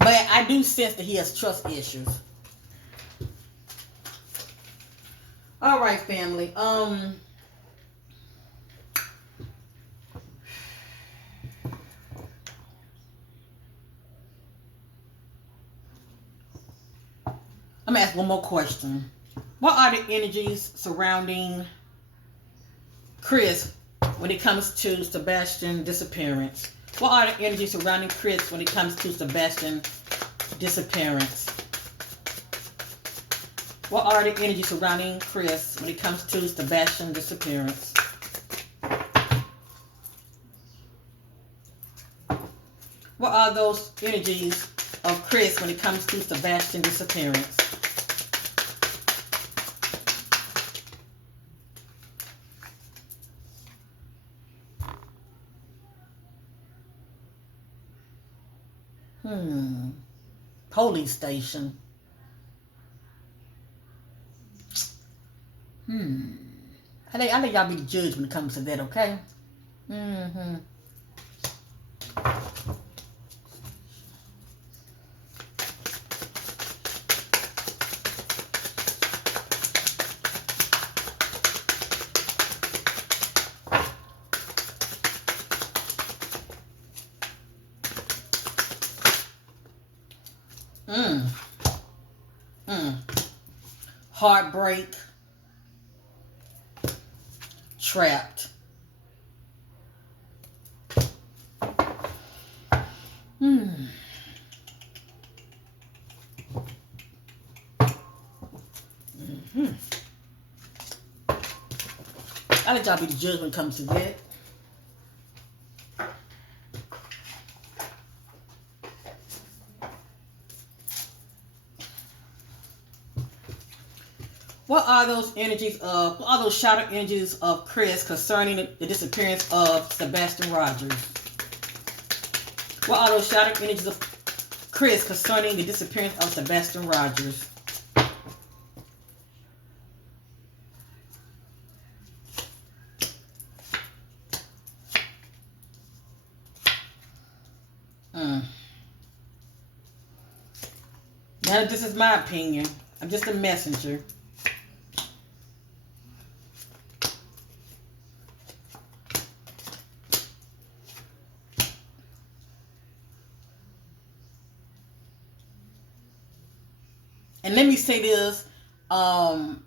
But I do sense that he has trust issues. All right, family. I'm gonna ask one more question. What are the energies surrounding Chris when it comes to Sebastian's disappearance? What are the energies surrounding Chris when it comes to Sebastian's disappearance? What are the energies surrounding Chris when it comes to Sebastian's disappearance? What are those energies of Chris when it comes to Sebastian's disappearance? Police station. I think y'all be the judge when it comes to that, okay? Heartbreak. Trapped. I let y'all be the judge when it comes to that. What are those shadow energies of Chris concerning the disappearance of Sebastian Roger? What are those shadow energies of Chris concerning the disappearance of Sebastian Rogers? Now, this is my opinion. I'm just a messenger. And let me say this, I'm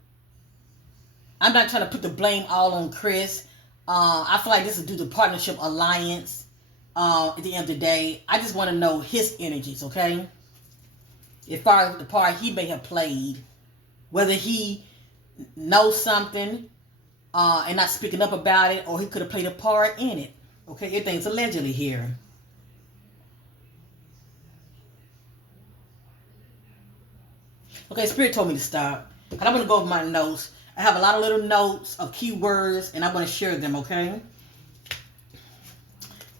not trying to put the blame all on Chris. I feel like this is due to partnership alliance. At the end of the day, I just want to know his energies, okay? As far as the part he may have played, whether he knows something and not speaking up about it, or he could have played a part in it. Okay, everything's allegedly here. Okay, Spirit told me to stop. And I'm going to go over my notes. I have a lot of little notes of keywords, and I'm going to share them, okay?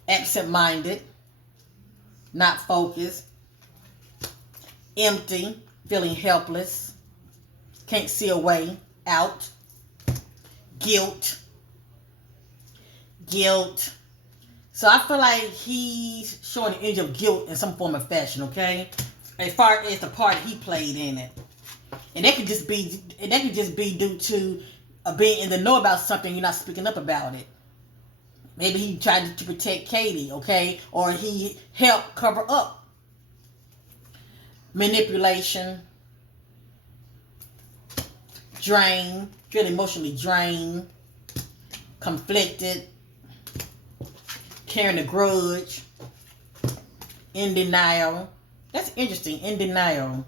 Absent-minded, not focused, empty, feeling helpless, can't see a way out, guilt. So I feel like he's showing the image of guilt in some form of fashion, okay? As far as the part he played in it. And that could just be due to being in the know about something, you're not speaking up about it. Maybe he tried to protect Katie, okay? Or he helped cover up. Manipulation. Drained. Feeling emotionally drained. Conflicted. Carrying a grudge. In denial. That's interesting. In denial.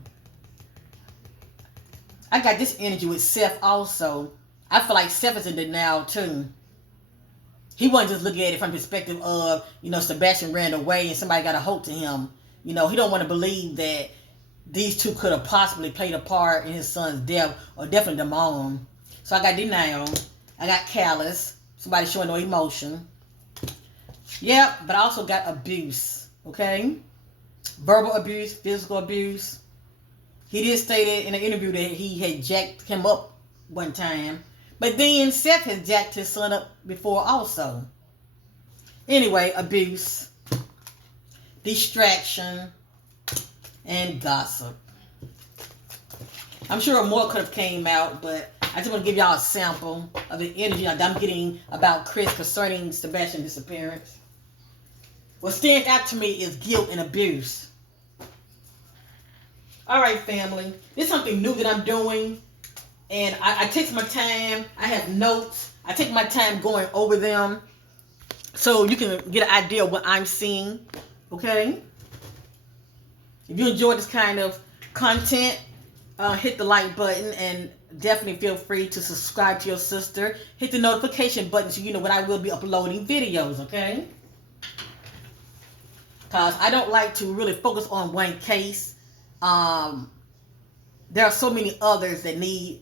I got this energy with Seth also. I feel like Seth is in denial too. He wasn't just looking at it from the perspective of, Sebastian ran away and somebody got a hold to him. He don't want to believe that these two could have possibly played a part in his son's death, or definitely the mom. So I got denial. I got callous. Somebody showing no emotion. Yep, but I also got abuse. Okay? Verbal abuse, physical abuse. He did state in an interview that he had jacked him up one time. But then Seth has jacked his son up before also. Anyway, abuse, distraction, and gossip. I'm sure more could have came out, but I just want to give y'all a sample of the energy that I'm getting about Chris concerning Sebastian's disappearance. What stands out to me is guilt and abuse. All right, family. This is something new that I'm doing. And I take my time. I have notes. I take my time going over them so you can get an idea of what I'm seeing. Okay? If you enjoy this kind of content, hit the like button and definitely feel free to subscribe to your sister. Hit the notification button so you know when I will be uploading videos, okay? Because I don't like to really focus on one case. There are so many others that need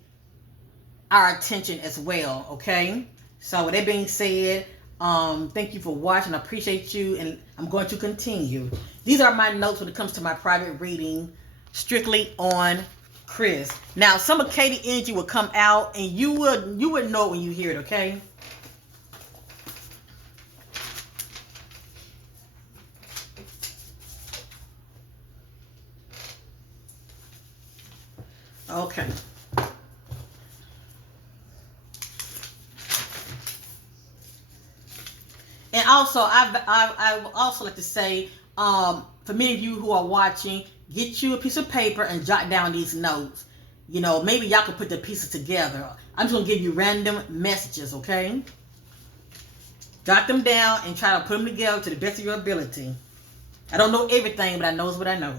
our attention as well, okay? So with that being said, thank you for watching. I appreciate you, and I'm going to continue. These are my notes when it comes to my private reading, strictly on Chris. Now, some of Katie energy will come out, and you would know when you hear it, okay? Okay. And also, I would also like to say, for many of you who are watching, get you a piece of paper and jot down these notes. Maybe y'all can put the pieces together. I'm just going to give you random messages, okay? Jot them down and try to put them together to the best of your ability. I don't know everything, but I know what I know.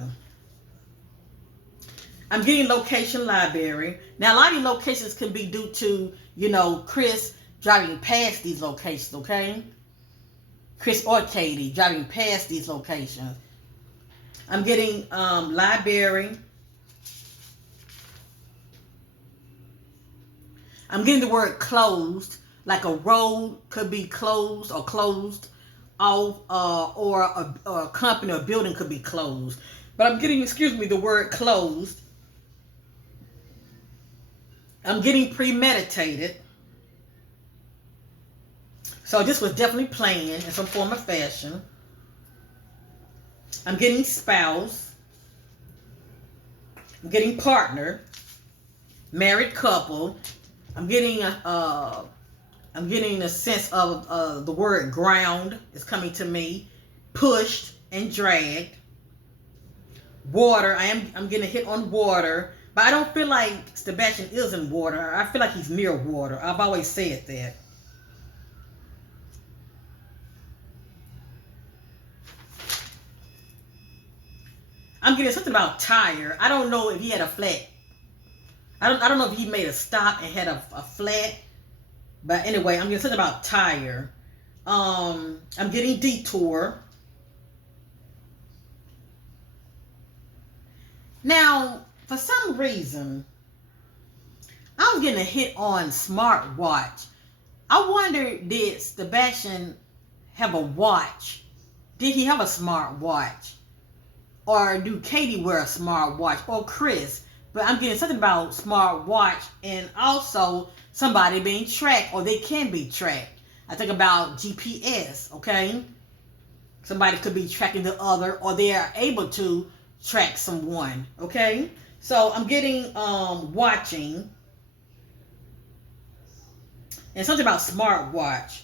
I'm getting location library. Now, a lot of these locations can be due to, Chris driving past these locations, okay? Chris or Katie driving past these locations. I'm getting library. I'm getting the word closed, like a road could be closed or closed off, or a company or building could be closed. But I'm getting, the word closed. I'm getting premeditated. So this was definitely planned in some form of fashion. I'm getting spouse. I'm getting partner. Married couple. I'm getting a sense of the word ground is coming to me. Pushed and dragged. Water. I'm getting a hit on water. But I don't feel like Sebastian is in water. I feel like he's near water. I've always said that. I'm getting something about tire. I don't know if he had a flat. I don't know if he made a stop and had a flat. But anyway, I'm getting something about tire. I'm getting detour. Now, For some reason, I was getting a hit on smartwatch. I wonder, did Sebastian have a watch? Did he have a smartwatch? Or do Katie wear a smartwatch? Or Chris? But I'm getting something about smartwatch and also somebody being tracked, or they can be tracked. I think about GPS, okay? Somebody could be tracking the other, or they are able to track someone, okay? So I'm getting watching and something about smartwatch.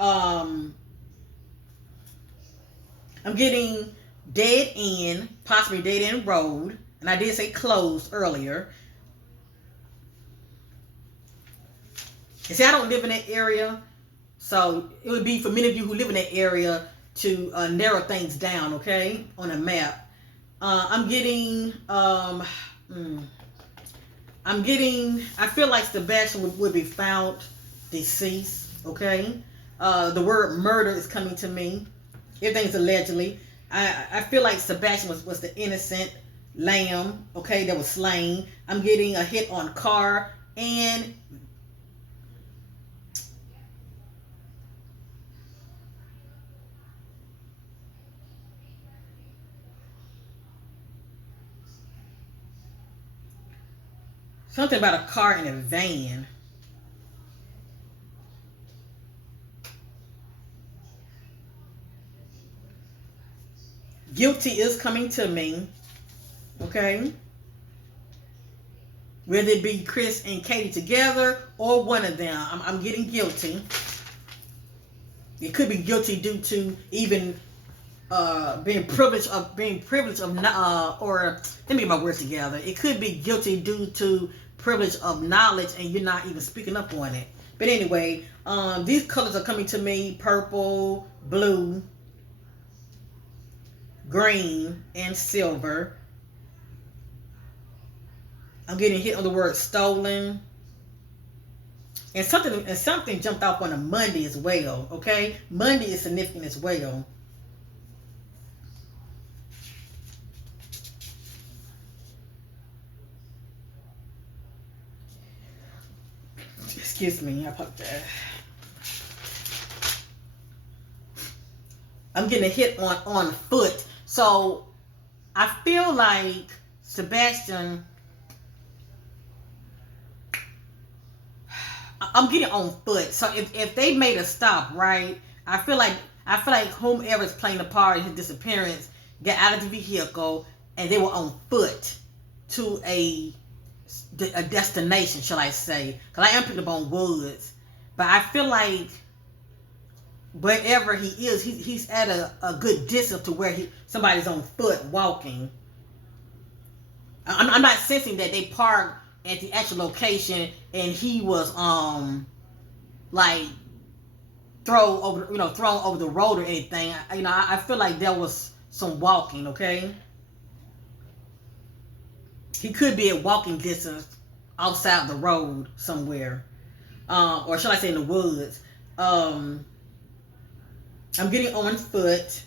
I'm getting dead end, possibly dead end road, and I did say closed earlier. And see, I don't live in that area, so it would be for many of you who live in that area to narrow things down, okay, on a map. I'm getting, I feel like Sebastian would be found deceased, okay? The word murder is coming to me. Everything's allegedly. I feel like Sebastian was the innocent lamb, okay, that was slain. I'm getting a hit on car and something about a car and a van. Guilty is coming to me, okay? Whether it be Chris and Katie together or one of them, I'm getting guilty. It could be guilty due to even being privileged of or let me get my words together. It could be guilty due to privilege of knowledge and you're not even speaking up on it. But anyway, these colors are coming to me: purple, blue, green, and silver. I'm getting hit on the word stolen. And something jumped off on a Monday as well, okay? Monday is significant as well. Excuse me, I apologize. I'm getting a hit on foot. So I feel like Sebastian, I'm getting on foot. So if they made a stop, right? I feel like whomever is playing the part in his disappearance got out of the vehicle and they were on foot to a destination, shall I say? Because I am picking up on woods, but I feel like wherever he is, he's at a good distance to where somebody's on foot walking. I'm not sensing that they parked at the actual location and he was like thrown over the road or anything. I feel like there was some walking, okay? He could be at walking distance outside the road somewhere, or shall I say in the woods. I'm getting on foot.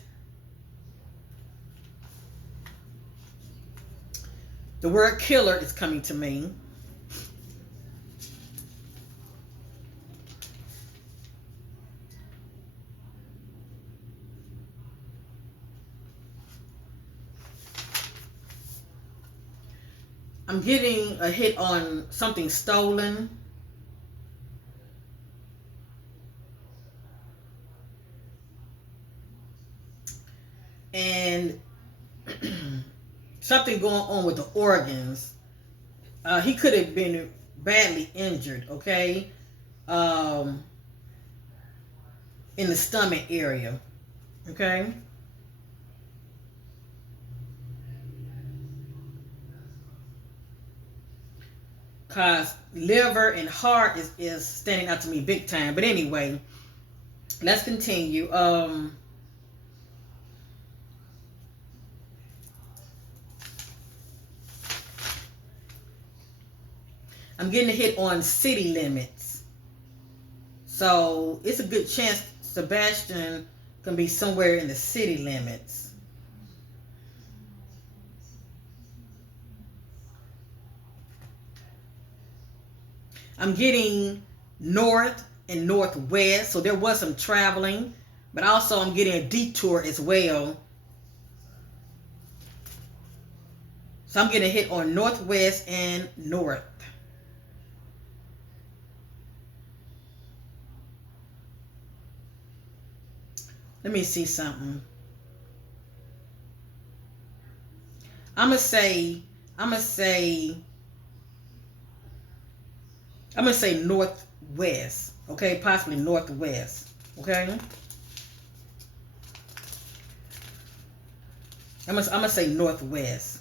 The word killer is coming to me. I'm getting a hit on something stolen. And something going on with the organs. He could have been badly injured, okay? In the stomach area, okay? Because liver and heart is standing out to me big time. But anyway, let's continue. I'm getting a hit on city limits. So it's a good chance Sebastian can be somewhere in the city limits. I'm getting north and northwest, so there was some traveling, but also I'm getting a detour as well. So I'm getting a hit on northwest and north. Let me see something. I'm gonna say northwest. Okay, possibly northwest. Okay. I'm gonna say northwest.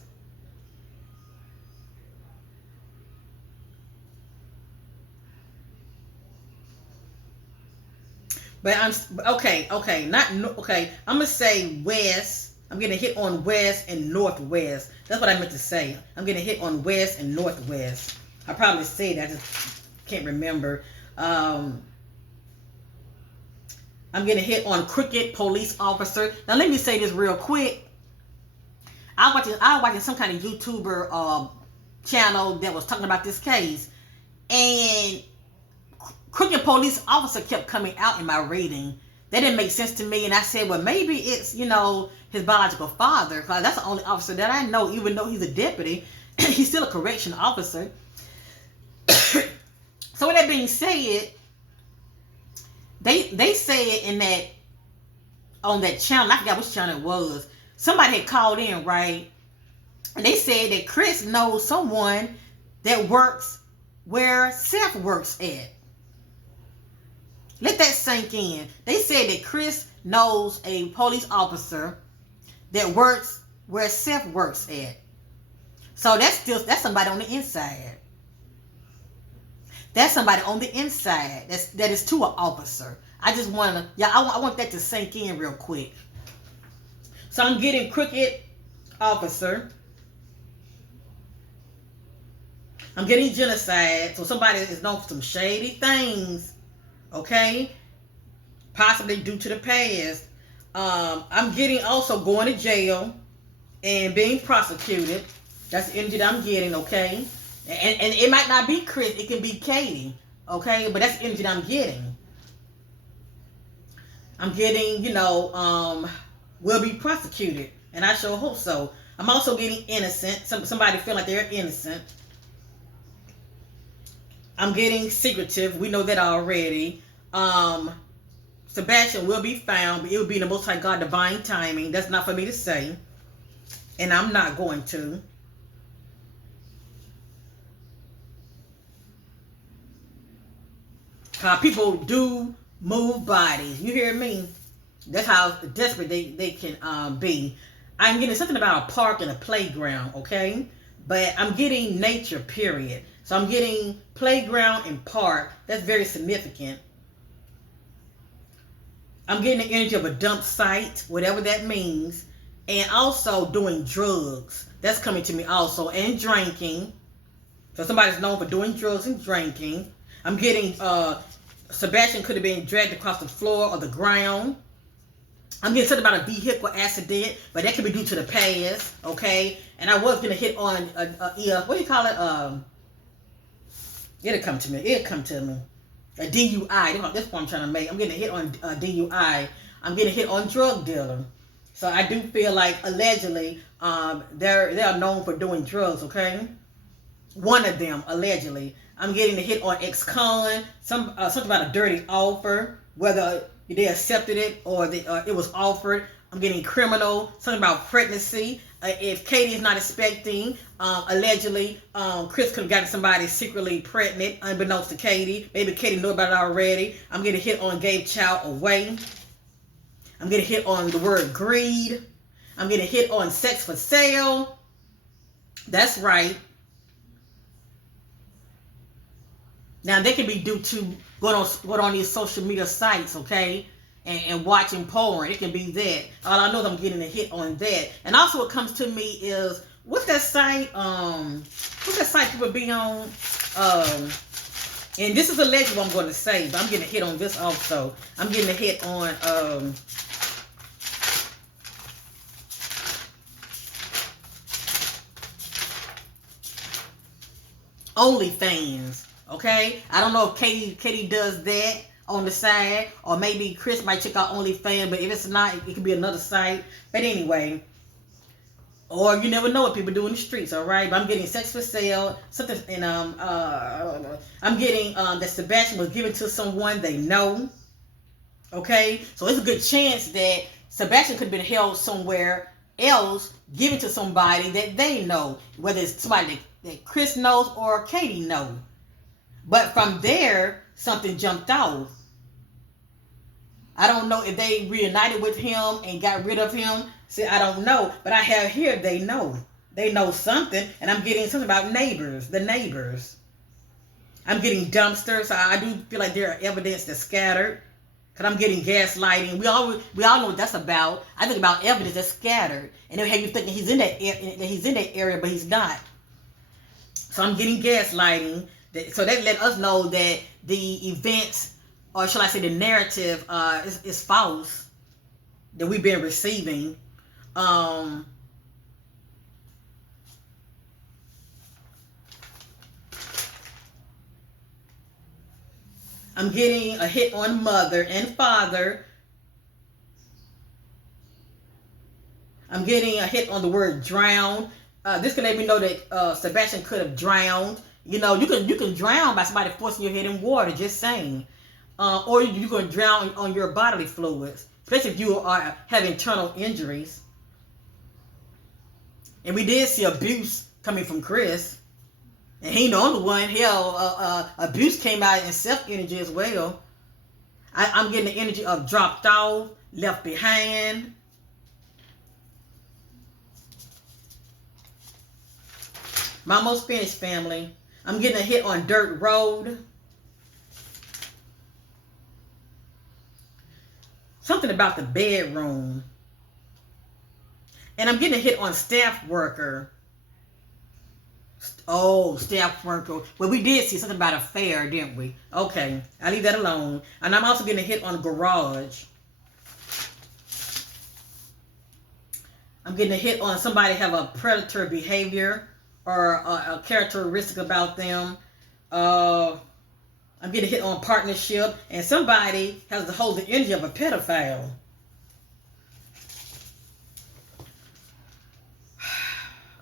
But I'm okay, not okay. I'm gonna say west. I'm getting hit on west and northwest. That's what I meant to say. I'm getting hit on west and northwest. I probably said that. I just can't remember. I'm getting hit on crooked police officer. Now let me say this real quick. I was watching some kind of YouTuber channel that was talking about this case, and crooked police officer kept coming out in my reading. That didn't make sense to me, and I said, well, maybe it's, his biological father, because that's the only officer that I know, even though he's a deputy. He's still a correction officer. So with that being said, they said on that channel, I forgot which channel it was, somebody had called in, right? And they said that Chris knows someone that works where Seth works at. Let that sink in. They said that Chris knows a police officer that works where Seth works at. So that's somebody on the inside. That's somebody on the inside that is to an officer. I just want to, I want that to sink in real quick. So I'm getting crooked officer. I'm getting genocide. So somebody is known for some shady things. Okay? Possibly due to the past. I'm getting also going to jail and being prosecuted. That's the energy that I'm getting, okay? And it might not be Chris. It can be Katie, okay? But that's the energy that I'm getting. I'm getting, will be prosecuted. And I sure hope so. I'm also getting innocent. Somebody feel like they're innocent. I'm getting secretive. We know that already. Sebastian will be found, but it will be in the Most High God divine timing. That's not for me to say. And I'm not going to. People do move bodies. You hear me? That's how desperate they can be. I'm getting something about a park and a playground, okay? But I'm getting nature, period. So I'm getting playground and park. That's very significant. I'm getting the energy of a dump site, whatever that means. And also doing drugs. That's coming to me also. And drinking. So somebody's known for doing drugs and drinking. I'm getting, Sebastian could have been dragged across the floor or the ground. I'm getting something about a vehicle accident, but that could be due to the past, okay? And I was going to hit on, what do you call it? It'll come to me. A DUI. That's what I'm trying to make. I'm getting a hit on DUI. I'm getting a hit on drug dealer. So I do feel like, allegedly, they're known for doing drugs, okay? One of them, allegedly. I'm getting a hit on ex-con, something about a dirty offer, whether they accepted it or it was offered. I'm getting criminal, something about pregnancy. If Katie is not expecting, allegedly, Chris could have gotten somebody secretly pregnant, unbeknownst to Katie. Maybe Katie knew about it already. I'm getting hit on gave child away. I'm getting hit on the word greed. I'm getting hit on sex for sale. That's right. Now, they can be due to going on these social media sites, okay, and watching porn. It can be that. All I know is I'm getting a hit on that. And also what comes to me is, what's that site people be on? And this is allegedly what I'm going to say, but I'm getting a hit on this also. I'm getting a hit on, OnlyFans. Okay, I don't know if Katie does that on the side, or maybe Chris might check out OnlyFans, but if it's not, it could be another site. But anyway, or you never know what people do in the streets. All right, but I'm getting sex for sale, something, and I'm getting that Sebastian was given to someone they know. Okay, so it's a good chance that Sebastian could have been held somewhere else, given to somebody that they know, whether it's somebody that Chris knows or Katie knows. But from there, something jumped off. I don't know if they reunited with him and got rid of him. See, I don't know. But I have here, they know. They know something. And I'm getting something about neighbors, the neighbors. I'm getting dumpsters. So I do feel like there are evidence that's scattered. Because I'm getting gaslighting. We all know what that's about. I think about evidence that's scattered. And they have you thinking he's in that area, but he's not. So I'm getting gaslighting. So that let us know that the events, or shall I say the narrative, is false, that we've been receiving. I'm getting a hit on mother and father. I'm getting a hit on the word drown. This can let me know that Sebastian could have drowned. You know, you can drown by somebody forcing your head in water, just saying. Or you can drown on your bodily fluids, especially if you have internal injuries. And we did see abuse coming from Chris. And he ain't the only one. Hell, abuse came out in self-energy as well. I'm getting the energy of dropped off, left behind. I'm almost finished, family. I'm getting a hit on dirt road. Something about the bedroom. And I'm getting a hit on staff worker. Oh, staff worker. Well, we did see something about a fair, didn't we? Okay, I'll leave that alone. And I'm also getting a hit on garage. I'm getting a hit on somebody have a predator behavior or a characteristic about them. I'm getting hit on partnership, and somebody has to hold the energy of a pedophile.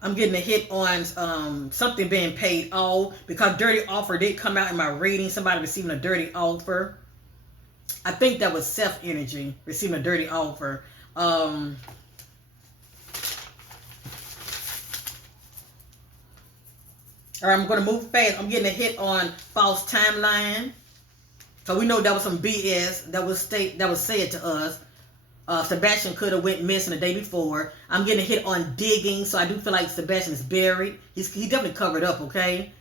I'm getting a hit on something being paid off, because dirty offer did come out in my reading. Somebody receiving a dirty offer. I think that was self-energy, receiving a dirty offer. All right, I'm going to move fast. I'm getting a hit on false timeline. So we know that was some BS that was said to us. Sebastian could have went missing the day before. I'm getting a hit on digging, so I do feel like Sebastian is buried. He definitely covered up, okay?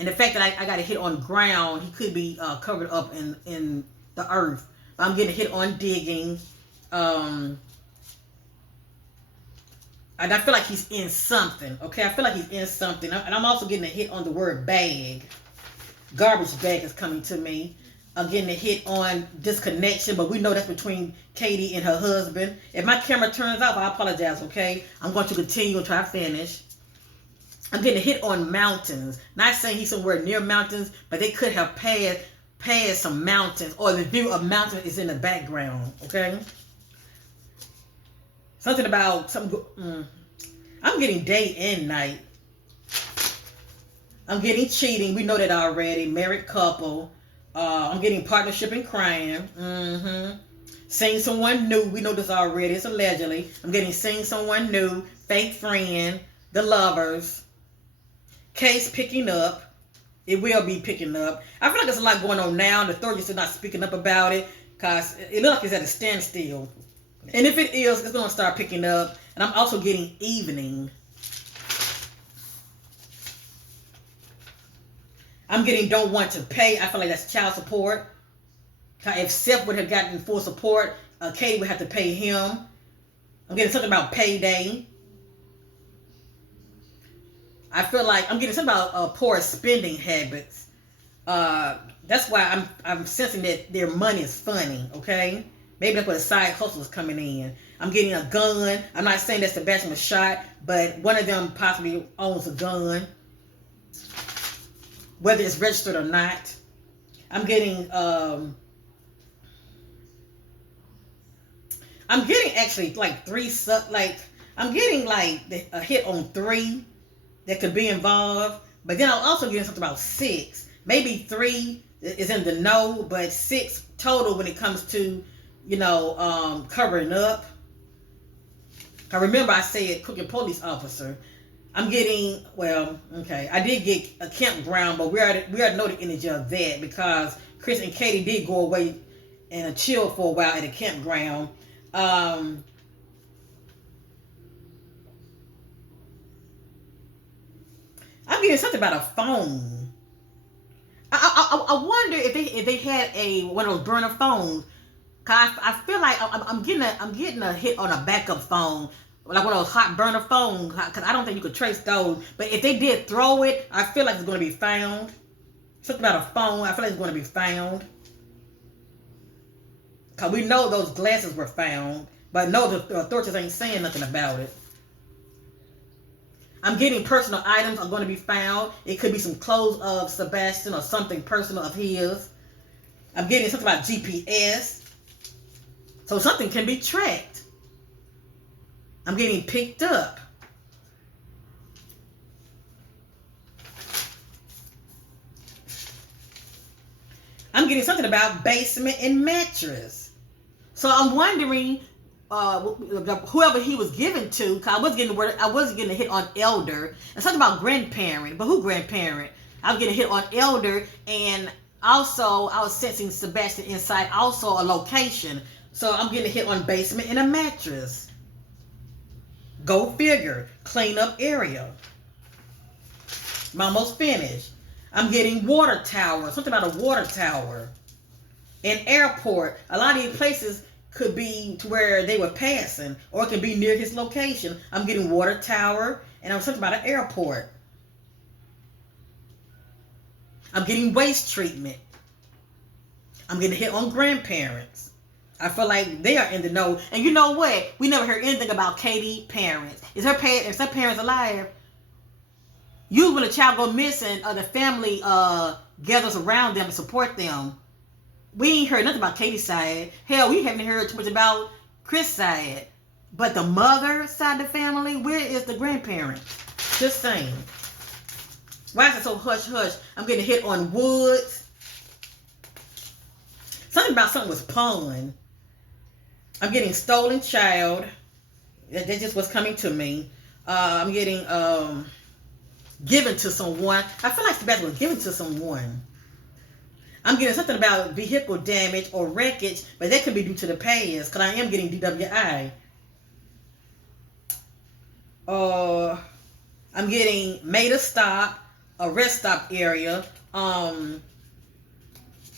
And the fact that I got a hit on ground, he could be covered up in the earth. I'm getting a hit on digging. And I feel like he's in something, okay? I feel like he's in something. And I'm also getting a hit on the word bag. Garbage bag is coming to me. I'm getting a hit on disconnection, but we know that's between Katie and her husband. If my camera turns off, I apologize, okay? I'm going to continue and try to finish. I'm getting a hit on mountains. Not saying he's somewhere near mountains, but they could have passed some mountains, or the view of mountains is in the background, okay? Something about I'm getting day and night. I'm getting cheating. We know that already. Married couple. I'm getting partnership in crime. Seeing someone new. We know this already. It's allegedly. I'm getting seeing someone new. Fake friend. The lovers. Case picking up. It will be picking up. I feel like there's a lot going on now. The authorities are not speaking up about it, because it looks like it's at a standstill. And if it is, it's going to start picking up. And I'm also getting evening. I'm getting don't want to pay. I feel like that's child support. If Seth would have gotten full support, Katie would have to pay him. I'm getting something about payday. I feel like I'm getting something about poor spending habits. That's why I'm sensing that their money is funny, okay? Maybe that's where the side hustle is coming in. I'm getting a gun. I'm not saying that Sebastian was shot, but one of them possibly owns a gun. whether it's registered or not. I'm getting actually like I'm getting like a hit on 3 that could be involved, but then I'm also getting something about 6. Maybe 3 is in the know, but 6 total when it comes to, covering up. I remember I said cooking police officer. I'm getting, I did get a campground, but we already know the energy of that because Chris and Katie did go away and chill for a while at a campground. I'm getting something about a phone. I wonder if they had one of those burner phones. Cause I feel like I'm getting a hit on a backup phone, like one of those hot burner phones. Cause I don't think you could trace those. But if they did throw it, I feel like it's going to be found. Something about a phone, I feel like it's going to be found. Cause we know those glasses were found, but no, the authorities ain't saying nothing about it. I'm getting personal items are going to be found. It could be some clothes of Sebastian or something personal of his. I'm getting something about GPS. So something can be tracked. I'm getting picked up. I'm getting something about basement and mattress. So I'm wondering, whoever he was given to, cause I was getting a hit on elder, and something about grandparent. But who grandparent? I was getting a hit on elder, and also I was sensing Sebastian inside also a location. So I'm getting a hit on basement and a mattress. Go figure. Clean up area. I'm almost finished. I'm getting water tower. Something about a water tower. An airport. A lot of these places could be to where they were passing, or it could be near his location. I'm getting water tower, and I'm something about an airport. I'm getting waste treatment. I'm getting a hit on grandparents. I feel like they are in the know. And you know what? We never heard anything about Katie's parents. Is her parents alive? Usually when a child go missing, the family gathers around them to support them. We ain't heard nothing about Katie's side. Hell, we haven't heard too much about Chris' side. But the mother side of the family, where is the grandparents? Just saying. Why is it so hush-hush? I'm getting hit on woods. Something about something was pawned. I'm getting stolen child. That just was coming to me. I'm getting given to someone. I feel like Sebastian was given to someone. I'm getting something about vehicle damage or wreckage, but that could be due to the past, because I am getting DWI. I'm getting made a stop, a rest stop area. I'm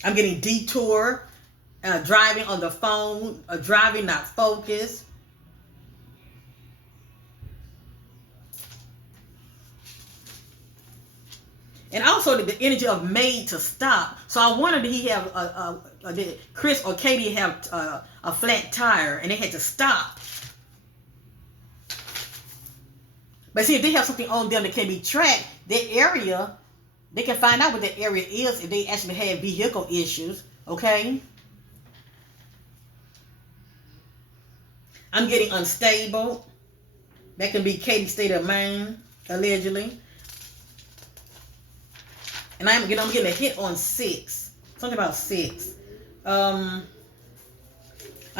getting detour, driving on the phone, driving not focused. And also the energy of made to stop. So I wondered, did he have did Chris or Katie have a flat tire and they had to stop? But see, if they have something on them that can be tracked, that area, they can find out what that area is if they actually have vehicle issues. Okay. I'm getting unstable. That can be Katie's state of mind, allegedly. And I'm getting a hit on 6. Something about 6. I'm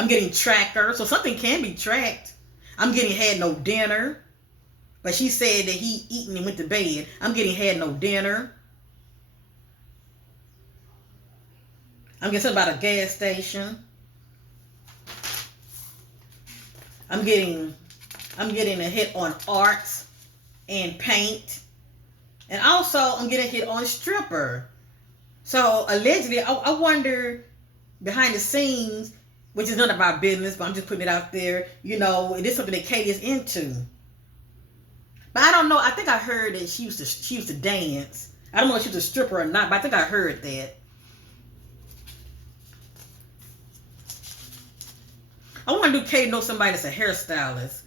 getting tracker. So something can be tracked. I'm getting had no dinner. But she said that he eaten and went to bed. I'm getting had no dinner. I'm getting something about a gas station. I'm getting a hit on arts and paint. And also, I'm getting hit on stripper. So, allegedly, I wonder, behind the scenes, which is none of our business, but I'm just putting it out there, it is something that Katie is into. But I don't know. I think I heard that she used to dance. I don't know if she was a stripper or not, but I think I heard that. I want to do Katie know somebody that's a hairstylist.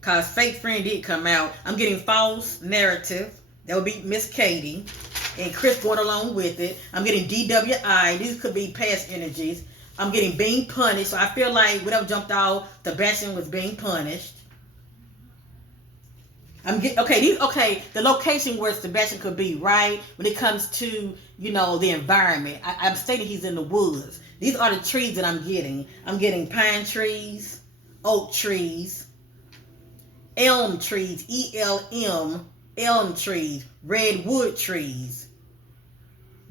Because fake friend did come out. I'm getting false narrative. That would be Miss Katie. and Chris going along with it. I'm getting DWI. These could be past energies. I'm getting being punished. So I feel like whatever jumped out, Sebastian was being punished. I'm getting okay. The location where Sebastian could be, right? When it comes to, the environment. I'm stating he's in the woods. These are the trees that I'm getting. I'm getting pine trees, oak trees, elm trees, elm trees, redwood trees.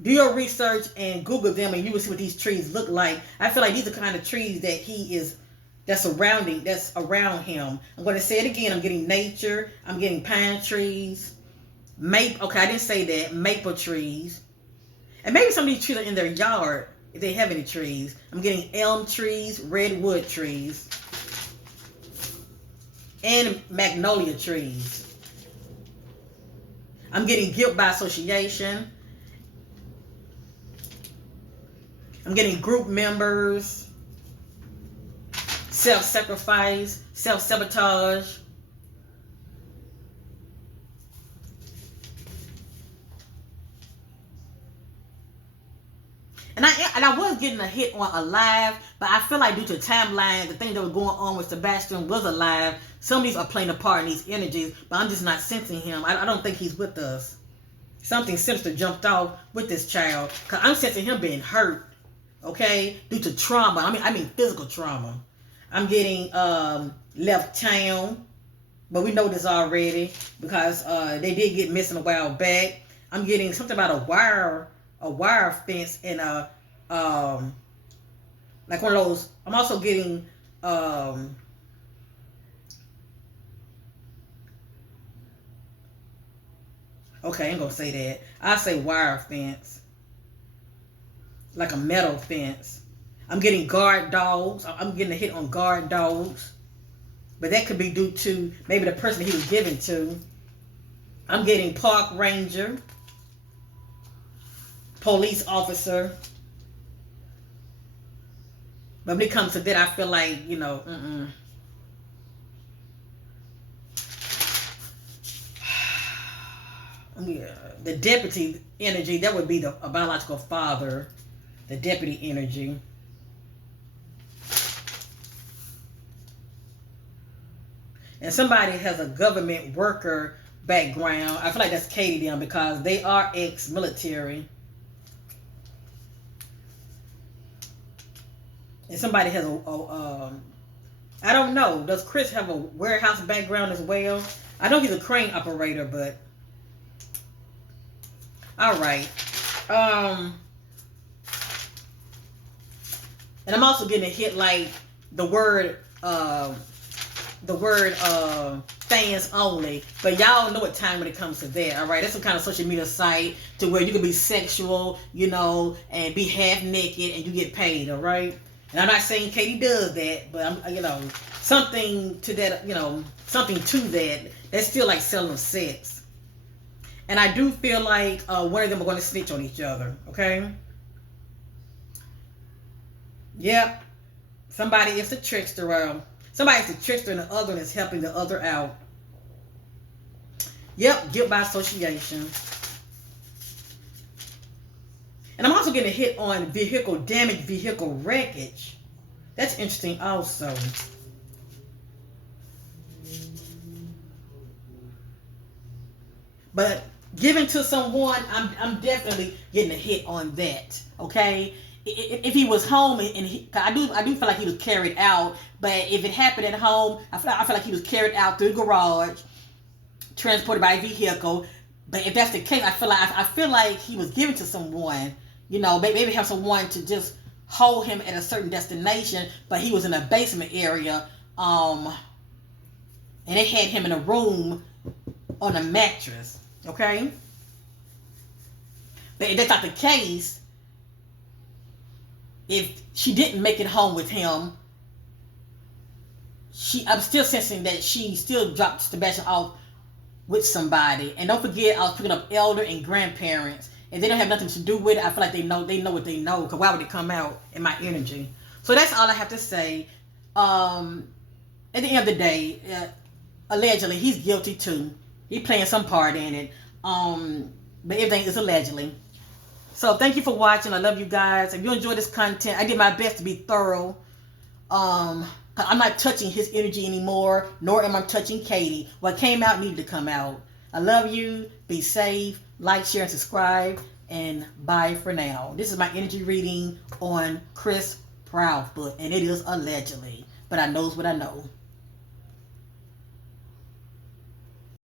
Do your research and Google them, and you will see what these trees look like. I feel like these are the kind of trees that that's around him. I'm going to say it again. I'm getting nature. I'm getting pine trees, maple. Okay, I didn't say that. Maple trees, and maybe some of these trees are in their yard if they have any trees. I'm getting elm trees, redwood trees, and magnolia trees. I'm getting guilt by association. I'm getting group members, self-sacrifice, self-sabotage. And I was getting a hit on alive, but I feel like due to timeline, the thing that was going on with Sebastian was alive. Some of these are playing a part in these energies, but I'm just not sensing him. I don't think he's with us. Something sinister jumped off with this child, because I'm sensing him being hurt, okay, due to trauma. I mean physical trauma. I'm getting left town, but we know this already because they did get missing a while back. I'm getting something about a wire fence and like one of those. I'm also getting okay, I ain't gonna say that. I say wire fence, like a metal fence. I'm getting guard dogs. I'm getting a hit on guard dogs, but that could be due to maybe the person he was given to. I'm getting park ranger, police officer. But when it comes to that, I feel like, Yeah, the deputy energy, that would be a biological father, the deputy energy. And somebody has a government worker background. I feel like that's Katie them because they are ex-military. And somebody has I don't know. Does Chris have a warehouse background as well? I know he's a crane operator, but all right. And I'm also getting a hit like the word fans only, but y'all know what time when it comes to that. All right, that's some kind of social media site to where you can be sexual, and be half naked and you get paid. All right. And I'm not saying Katie does that, but I'm, something to that, something to that. That's still like selling sex. And I do feel like one of them are going to snitch on each other. Okay. Yep. Somebody is the trickster. Somebody's the trickster and the other one is helping the other out. Yep. Guilt by association. And I'm also getting a hit on vehicle damage, vehicle wreckage. That's interesting also. But giving to someone, I'm definitely getting a hit on that. Okay? If he was home and I do feel like he was carried out, but if it happened at home, I feel like he was carried out through the garage, transported by a vehicle. But if that's the case, I feel like he was given to someone. Maybe have someone to just hold him at a certain destination, but he was in a basement area, and they had him in a room on a mattress. Okay? But if that's not the case, if she didn't make it home with him, I'm still sensing that she still dropped Sebastian off with somebody. And don't forget, I was picking up elder and grandparents. And they don't have nothing to do with it. I feel like they know what they know. Because why would it come out in my energy? So that's all I have to say. At the end of the day, allegedly, he's guilty too. He playing some part in it. but everything is allegedly. So thank you for watching. I love you guys. If you enjoy this content, I did my best to be thorough. I'm not touching his energy anymore, nor am I touching Katie. What came out needed to come out. I love you. Be safe. Like, share, and subscribe. And bye for now. This is my energy reading on Chris Proudfoot, and it is allegedly, but I knows what I know.